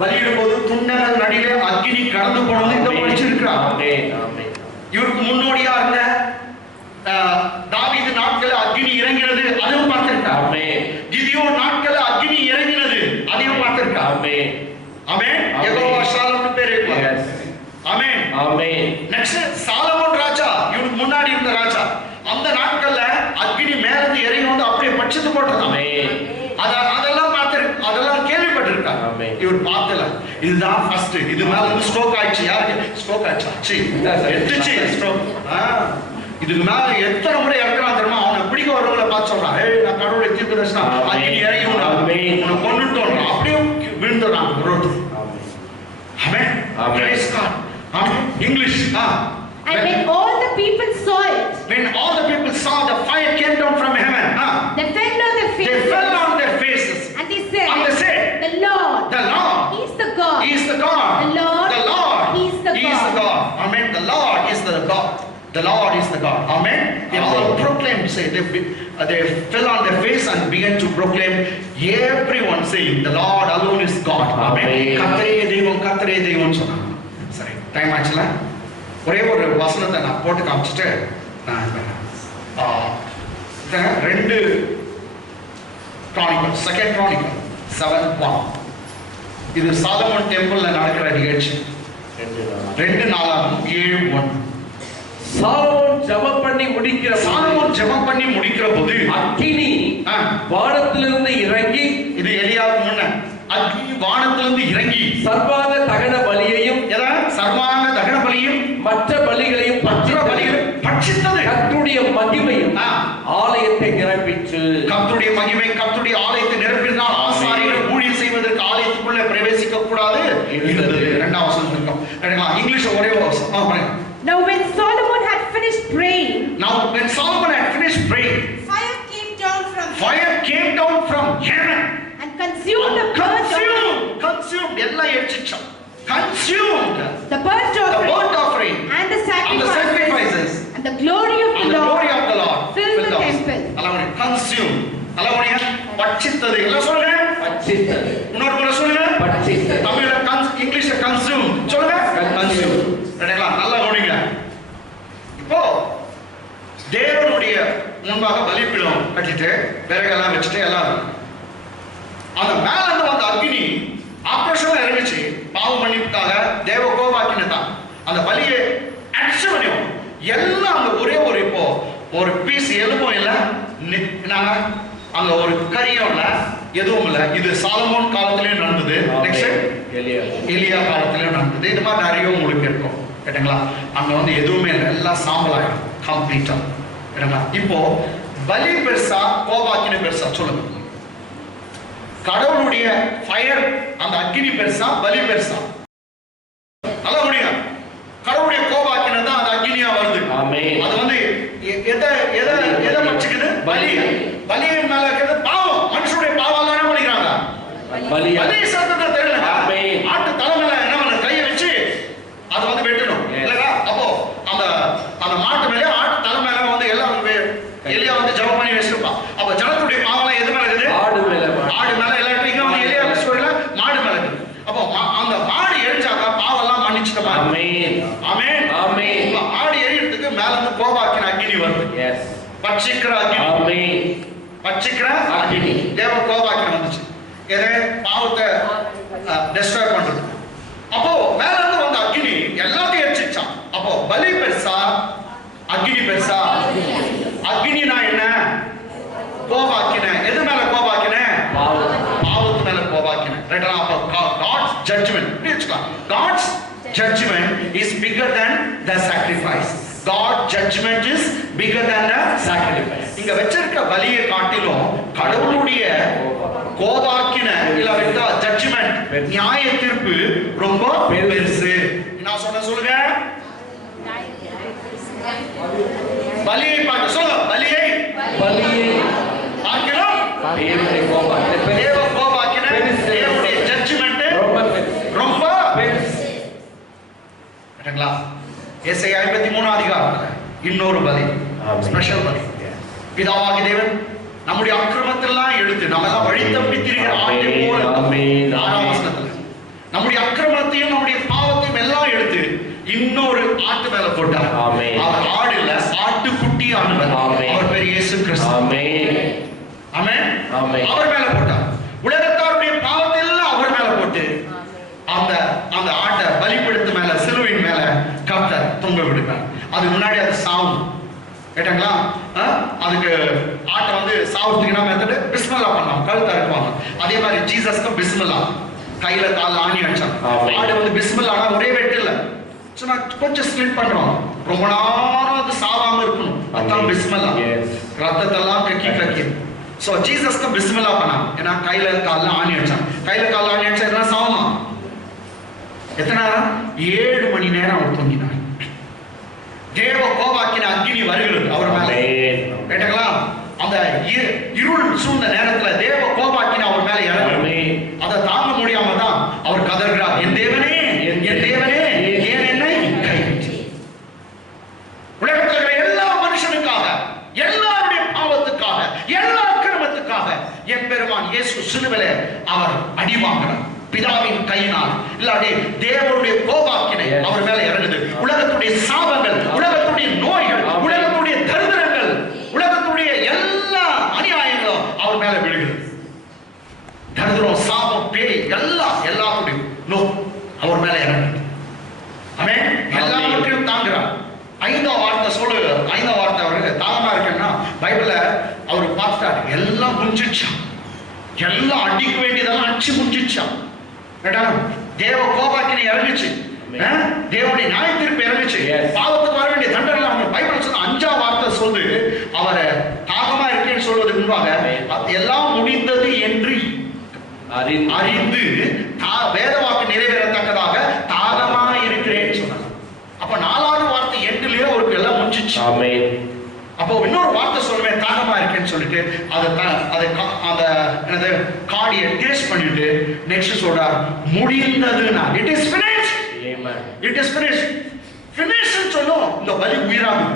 பலியிடும் போது துண்டங்கள் நடுவே அக்கினி கடந்து போனது இத படிச்சிருக்கான். ஆமென். ஆமென். இவருக்கு முன்னோடியா இருந்த தாவீது நாட்கள அக்கினி இறங்கினது அதுவும் பார்த்திருக்கான். ஆமென். கிதியோன் நாட்கள அக்கினி இறங்கினது அதையும் பார்த்திருக்கான். ஆமென். ஆமென். யெகோவா ஷாலோம் பேரு. எஸ். ஆமென். ஆமென். நெக்ஸ்ட் சாலமோன் ராஜா, இவருக்கு முன்னாடி இருந்த ராஜா, அந்த நாட்கள்ல அக்கினி மேல இருந்து இறங்கி வந்து அப்படியே பட்சித்து போட்டது. ஆமென். அதெல்லாம் பார்த்திருக்க, அதெல்லாம் கேள்விப்பட்டிருக்காங்க. ஆமென். இவர் பார்த்தல. இதுதான் ஃபர்ஸ்ட். இது மேல இருந்து ஸ்ட்ரோக் ஆயிடுச்சு. யாருக்கு ஸ்ட்ரோக் ஆயிடுச்சு? சி எட்டுச்சு ஸ்ட்ரோக். இதுக்கு மேல எத்தனை முறை இறக்குறான் தெரியுமா? அவனை பிடிக்க வரவங்களை பார்த்து சொல்றான், ஏய் நான் கடவுளை தீர்க்கதரிசனம் அக்கினி இறங்கி உன்னை கொன்னுட்டோம், அப்படியே விழுந்துறான் road. Amen. Praise God. English. And when all the people saw it, when all the people saw the fire came down from heaven, they fell on their faces. They fell on their faces. And they said, the Lord, He is the God. He is the God. The Lord, He is the God. Amen. The Lord is the God. The Lord is the God. Amen. They all proclaimed, say they fell on their face and began to proclaim, everyone saying, the Lord alone is God. Amen. கர்த்தரே தெய்வம் சொன்னாங்க. சரி, time ஆச்சுல. ஒரே ஒரு வசனத்தை நான் போட்டு காமிச்சிட்டு நான் ரெண்டு கிரானிக்கல், செகண்ட் கிரானிக்கல் 7:1. இது சாலமோன் டெம்பிள்ல நடக்கிற நிகழ்ச்சி. 2:4-7:1. சாலமோன் ஜெபம் பண்ணி முடிக்கிற போது அக்கினி வானத்திலிருந்து இறங்கி, இது எலியாவுக்கு முன்ன, அக்கினி வானத்திலிருந்து இறங்கி சர்வாங்க தகன பலியையும் மற்ற பலிகளையும் பட்சித்தது. கர்த்தருடைய மகிமையும் ஆலயத்தை நிரப்பிச்சு. கர்த்தருடைய மகிமை கர்த்தருடைய ஆலயத்தை நிரப்பினால் ஆசாரியர்கள் ஊழியம் செய்வதற்கு ஆலயத்துக்குள்ள பிரவேசிக்க கூடாது. இரண்டாவது வசனம் இருக்கும். இங்கிலீஷ் ஒரே வசனம். Now when Solomon had finished praying, fire came down from heaven and consumed the burnt offering and the sacrifices, and the glory of the Lord filled the temple. Consumed. பட்சித்தது. எல்லாம் சொல்லுங்க. பட்சித்தது. இன்னொரு முறை சொல்லுங்க. பட்சித்தது. தமிழ்ல இங்கிலீஷ்ல consume சொல்லுங்க. consume. ரெடிங்களா? நல்லா கவனிங்க. இப்போ தேவனுடைய முன்பாக பலிபீடம் கட்டிட்டு விறகெல்லாம் வச்சுட்டு எல்லாம் அந்த மேல இருந்து வந்த அக்கினி ஆக்ரோஷமா இறங்கிச்சு. பாவ மன்னிப்புக்காக தேவ கோபாக்கினதான் அந்த பலியை அடிச்சு பண்ணியும் எல்லாம் அந்த ஒரே ஒரு இப்போ ஒரு பீஸ் எதுவும் இல்லை, அங்க ஒரு கரியும் இல்லை, எதுவும் இல்லை. இது சாலமோன் காலத்திலயும் நடந்தது. எலியா காலத்திலயும் நடந்தது. இது மாதிரி நிறைய உங்களுக்கு இருக்கும் கேட்டுங்களா? அங்க வந்து எதுவுமே இல்லை, எல்லாம் சாம்பலாயிடும் கம்ப்ளீட்டா கேட்டுங்களா? இப்போ பலி பெருசா கோபாக்கின பெருசா சொல்லுங்க. கடவுளுடைய ஃபயர் அந்த அக்கினி பெருசா பலி பெருசா? நல்லா முடியுங்க. கடவுளுடைய கோபாக்கின தான் அந்த அக்கினியா வருது. அது வந்து எதை பட்சிக்குது? பலியின் மேல இருக்கிறது பாவம். மனுஷனுடைய பாவம் எல்லாம் என்ன பண்ணிக்கிறாங்க? பலி சத்தத்தை தெரியல. ஆட்டு தலைமையில என்ன பண்ண கையை வச்சு அது வந்து வெட்டணும் இல்லையா? அப்போ அந்த மாட்டு மேல ஆட்டு தலை மேல வந்து எல்லாம் எலியா வந்து ஜெபம் பண்ணி வச்சிருப்பான். அப்ப ஜனத்துடைய பாவம் எது மேல இருக்குது? ஆடு மேல எல்லாரும் இங்க வந்து எலியா சொல்ல மாடு மேல இருக்குது. அப்போ அந்த மாடு எரிஞ்சாக்கா பாவம் எல்லாம் மன்னிச்சிட்டமா? ஆமென். ஆடு எரியறதுக்கு மேல இருந்து கோபாக்கின அக்கினி வருது. எஸ். பட்சிக்கிற அக்கினி தேவ கோபாக்கின வந்துச்சு. எதை? பாவத்தை டெஸ்ட்ராய் பண்றது. அப்போ மேல இருந்து வந்த அக்கினி எல்லாத்தையும் எரிச்சிச்சான். அப்போ பலி அக்னி பெருசா? அக்னினா என்ன? கோபாக்கின. எது மேல கோபாக்கின? பாவத்து மேல கோபாக்கின. ரைட்டா? அப்ப God's judgment, God's judgment is bigger than the sacrifice. God's judgment is bigger than the sacrifice. இங்க வச்சிருக்க பலியை காட்டிலும் கடவுளுடைய கோபாக்கின இல்ல ஜட்ஜ்மென்ட், நியாய தீர்ப்பு ரொம்ப பெருசு. என்ன சொல்லுங்க? பலியை பார்க்க சொல்லுங்க. பலியை பார்க்கிறோம். தேவ கோபாக்கின தேவனுடைய ஜட்ஜ்மென்ட் ரொம்ப பெருசு. சரிங்களா? ஏசாயா 53 அதிகாரத்துல இன்னொரு பலி, ஸ்பெஷல் பலி. பிதாவாகிய தேவன் நம்முடைய அக்கிரமத்தெல்லாம் எடுத்து நம்ம எல்லாம் வழி தப்பி திரிகிற ஆட்டை போல, 6ஆம் வசனத்துல நம்முடைய அக்கிரமத்தையும் நம்முடைய பாவத்தையும் எல்லாம் எடுத்து இன்னொரு ஆட்டு மேல போட்டார். அவர் ஆடு இல்ல, ஆட்டுக்குட்டி ஆனவர். அவர் பேர் இயேசு கிறிஸ்து. ஆமென். அவர் மேல போட்டார். உலகத்தாருடைய பாவத்தை எல்லாம் அவர் மேல போட்டு அந்த ஆட்டை பலிபீடத்து மேல, சிலுவையின் மேல கர்த்தர் தொங்க விடுறார். அதுக்கு முன்னாடி அது சாவும். கேட்டாங்களா? அதுக்கு ஆட்டை வந்து சாவுறதுக்கு என்ன மெத்தட்? பிஸ்மில்லா பண்ணலாம், கழுத்தை அறுப்பாங்க. அதே மாதிரி ஜீசஸ்க்கு பிஸ்மில்லா, கையில கால் ஆணி அடிச்சாங்க. ஆடு வந்து பிஸ்மில்லானா ஒரே வெட்டு இல்ல, சும்மா கொஞ்சம் ஸ்ப்ளிட் பண்றோம். ரொம்ப நேரம் அது சாவாம இருக்கணும். அதான் பிஸ்மில்லா. ரத்தத்தெல்லாம் கக்கி சோ ஜீசஸ்க்கு பிஸ்மில்லா பண்ணாங்க. ஏன்னா கையில கால்ல ஆணி அடிச்சாங்க. கையில கால் ஆணி அடிச்சா என்ன சாவுமா? எத்தனை நேரம்? 7 மணி நேரம் அவர் தூங்கினார். தேவ கோபாக்கின அக்னி வருகிறது அவர் மேல. கேட்டீங்களா? அந்த இருள் சூழ்ந்த நேரத்துல தேவ கோபாக்கின அவர் மேல இறங்குது. அதை தாங்க முடியாம தான் அவர் கதறுகிறார், என் தேவனே, என் தேவனே, ஏன் என்னை கைவிட்டீர்? உலகத்தில் இருக்கிற எல்லா மனுஷனுக்காக, எல்லாருடைய பாவத்துக்காக, எல்லா அக்கிரமத்துக்காக என் பெருமான் இயேசு சிலுவையிலே அவர் அடி வாங்கினார். பிதாவின் கையினால் இல்லாட்டி தேவனுடைய கோபாக்கினை அவர் மேல இறங்குது. உலகத்துடைய சாபங்கள், உலகத்துடைய நோய்கள், உலகத்துடைய தரித்திரங்கள், உலகத்துடைய எல்லா அநியாயங்களும் அவர் மேல விழுகிறது. தரித்திரம், சாபம், பேய் எல்லாத்துடைய நோ அவர் மேல இறங்குது. ஆமென். எல்லாவற்றையும் தாங்குறார். 5ஆம் வார்த்தை சொல்லு. 5ஆம் வார்த்தை அவருக்கு தாகமா இருக்குன்னா பைபிள்ல அவர் பார்த்தாரு, எல்லாம் முடிஞ்சிச்சான், எல்லாம் அடிக்க வேண்டியதெல்லாம் அடிச்சு முடிஞ்சிச்சான். தேவ கோபாக்கினை இறங்குச்சு, தேவனுடைய நியாய தீர்ப்பு இறங்குச்சு, பாவத்துக்கு வர வேண்டிய தண்டனை அவங்க பைபிள் சொன்ன 5ஆம் வார்த்தை சொல்லு. அவரை தாகமா இருக்கேன்னு சொல்வதற்கு முன்பாக எல்லாம் முடிந்தது என்று அறிந்து வேத வாக்கு நிறைவேறத்தக்கதாக தாகமா இருக்கிறேன்னு சொன்னாங்க. அப்ப 4ஆவது வார்த்தை எண்டுலயே அவருக்கு எல்லாம் முடிஞ்சிச்சு. அப்போ இன்னொரு வார்த்தை சொல்லுவேன், தாகமா இருக்கேன்னு சொல்லிட்டு அந்த என்னது காடியை டேஸ்ட் பண்ணிட்டு நெக்ஸ்ட் சொல்றார், முடிந்ததுனா it is finished. Amen. It is finished. finish சொல்லும் இந்த பலி உயிராகுது.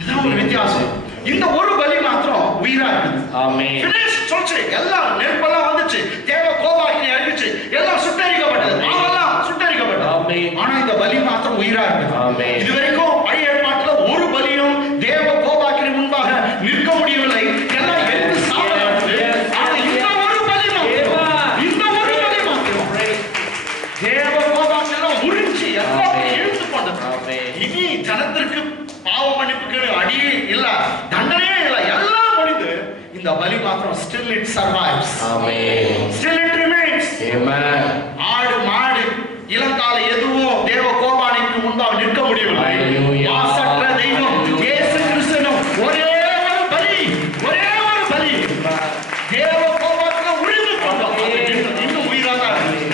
இதுதான் ஒரு வித்தியாசம். இந்த ஒரு பலி மாத்திரம் உயிரா இருக்குது. ஆமென். finish சொல்லுச்சு, எல்லாம் நெருப்பெல்லாம் வந்துச்சு, தேவ கோபாக்கினை இறங்குச்சு, எல்லாம் சுட்டரிக்கப்பட்டது, பாவெல்லாம் சுட்டரிக்கப்பட்டது. ஆமென். ஆனா இந்த பலி மாத்திரம் உயிரா இருக்குது. ஆமென். இதுவரைக்கும் பழைய ஏற்பாட்டுல ஒரு பலியும் தேவ கோபாக்கினை முன்பாக நிற்க முடியவில்லை, எல்லாம் எரிந்து சாம்பலானது. ஆனா இந்த ஒரு பலி மாத்திரம், இந்த ஒரு பலி மாத்திரம் தேவ கோபாக்கினை உறிஞ்சி எல்லாத்தையும் இழுத்து கொண்டது. இனி ஜனத்திற்கு பாவ மன்னிப்புக்கு அடியே இல்ல, தண்டனையே இல்ல, எல்லாம் முடிந்து இந்த பலி மாத்திரம் still it survives. Amen. Still it remains. Amen. ஆடு மாடு இளங்கால எதுவும் தேவ கோபாக்கினைக்கு முன்பாக நிற்க முடியவில்லை. மாசற்ற தெய்வம் இயேசு கிறிஸ்துவின் ஒரே ஒரு பலி, ஒரே ஒரு பலி தேவ கோபாக்கினை உறிந்து கொண்டோம். இன்னும் உயிராக இருக்கு.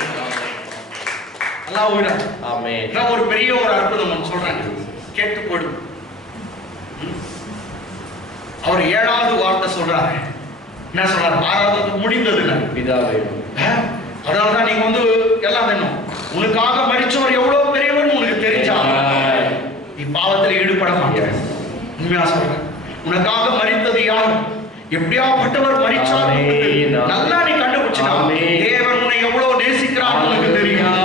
அல்லாஹ் உயிரா. ஆமென். நான் ஒரு பெரிய ஒரு அற்புதம் சொல்றேன், கேட்டு போடு. அவர் 7ஆவது வார்த்தை சொல்றாரு. என்ன சொல்றாரு? 6வது முடிந்தது பிதாவே. அதனாலதான் நீங்க வந்து எல்லாம் வேணும், உனக்காக மரிச்சவர் எவ்வளவு பெரியவர் உனக்கு தெரிஞ்சா நீ பாவத்தில் ஈடுபட மாட்டேன். உண்மையா சொல்றேன், உனக்காக மரித்தது யார், எப்படியாப்பட்டவர் மரிச்சார் நல்லா நீ கண்டுபிடிச்சா தேவன் உன்னை எவ்வளவு நேசிக்கிறார் உனக்கு தெரியும்.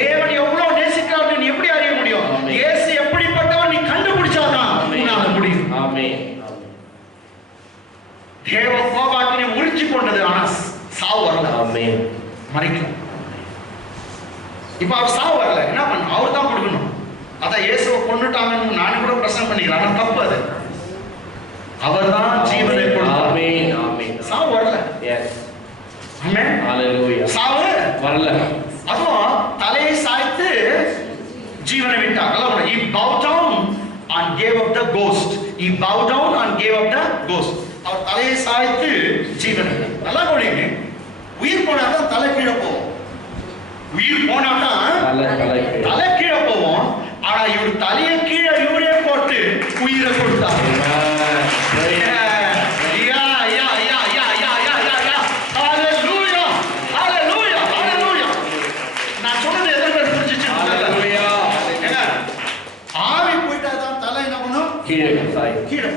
தேவன் எவ்வளவு நேசிக்கிறார் நீ எப்படி அறிய முடியும்? இயேசு எப்படிப்பட்டவர் நீ கண்டுபிடிச்சாதான் உன்னால முடியும். தேவ கோபாக்கினை உறிஞ்சி கொண்டது, ஆனா சாவு வரல. மறிக்கணும். இப்ப அவர் சாவு வரல, என்ன பண்ண? அவர் தான் கொடுக்கணும். அதான் இயேசுவை கொண்டுட்டாங்கன்னு நானும் கூட பிரசங்கம் பண்ணிக்கிறார். ஆனா தப்பு அது. அவர்தான் ஜீவனை கொடுத்தார். ஆமென் ஆமென். சாவு வரல. எஸ். ஆமென். ஹalleluya. சாவு வரல. அதுவும் தலையை சாய்த்து ஜீவனை விட்டார். He bowed down and gave up the ghost. He bowed down and gave up the ghost. அவர் தலையை சாய்த்து ஜீவனை விட்டார். நல்லா கவனிங்க. உயிர் போனாதான் தலை கீழே போகும். உயிர் போனாதான் தலை கீழே போவோம். ஆனா இவர் தலையை கீழே இவரே போட்டு உயிரை கொடுத்தார். நான் சொன்னது எத்தனை பேர் புரிஞ்சிச்சு? ஆவி போயிட்டாதான் தலை என்ன பண்ணும்? கீழே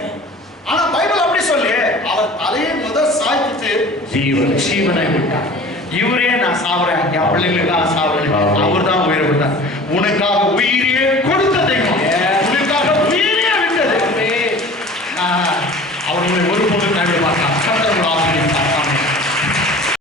போகும். ஆனா பைபிள் அப்படி சொல்லி அவர் தலையை முதல் சாய்த்துட்டு ஜீவனை விட்டார். இவரே நான் சாவுறேன், என் பிள்ளைங்களுக்கு நான் சாவுறேன், அவர் தான் உயிரை விட்டார். உனக்காக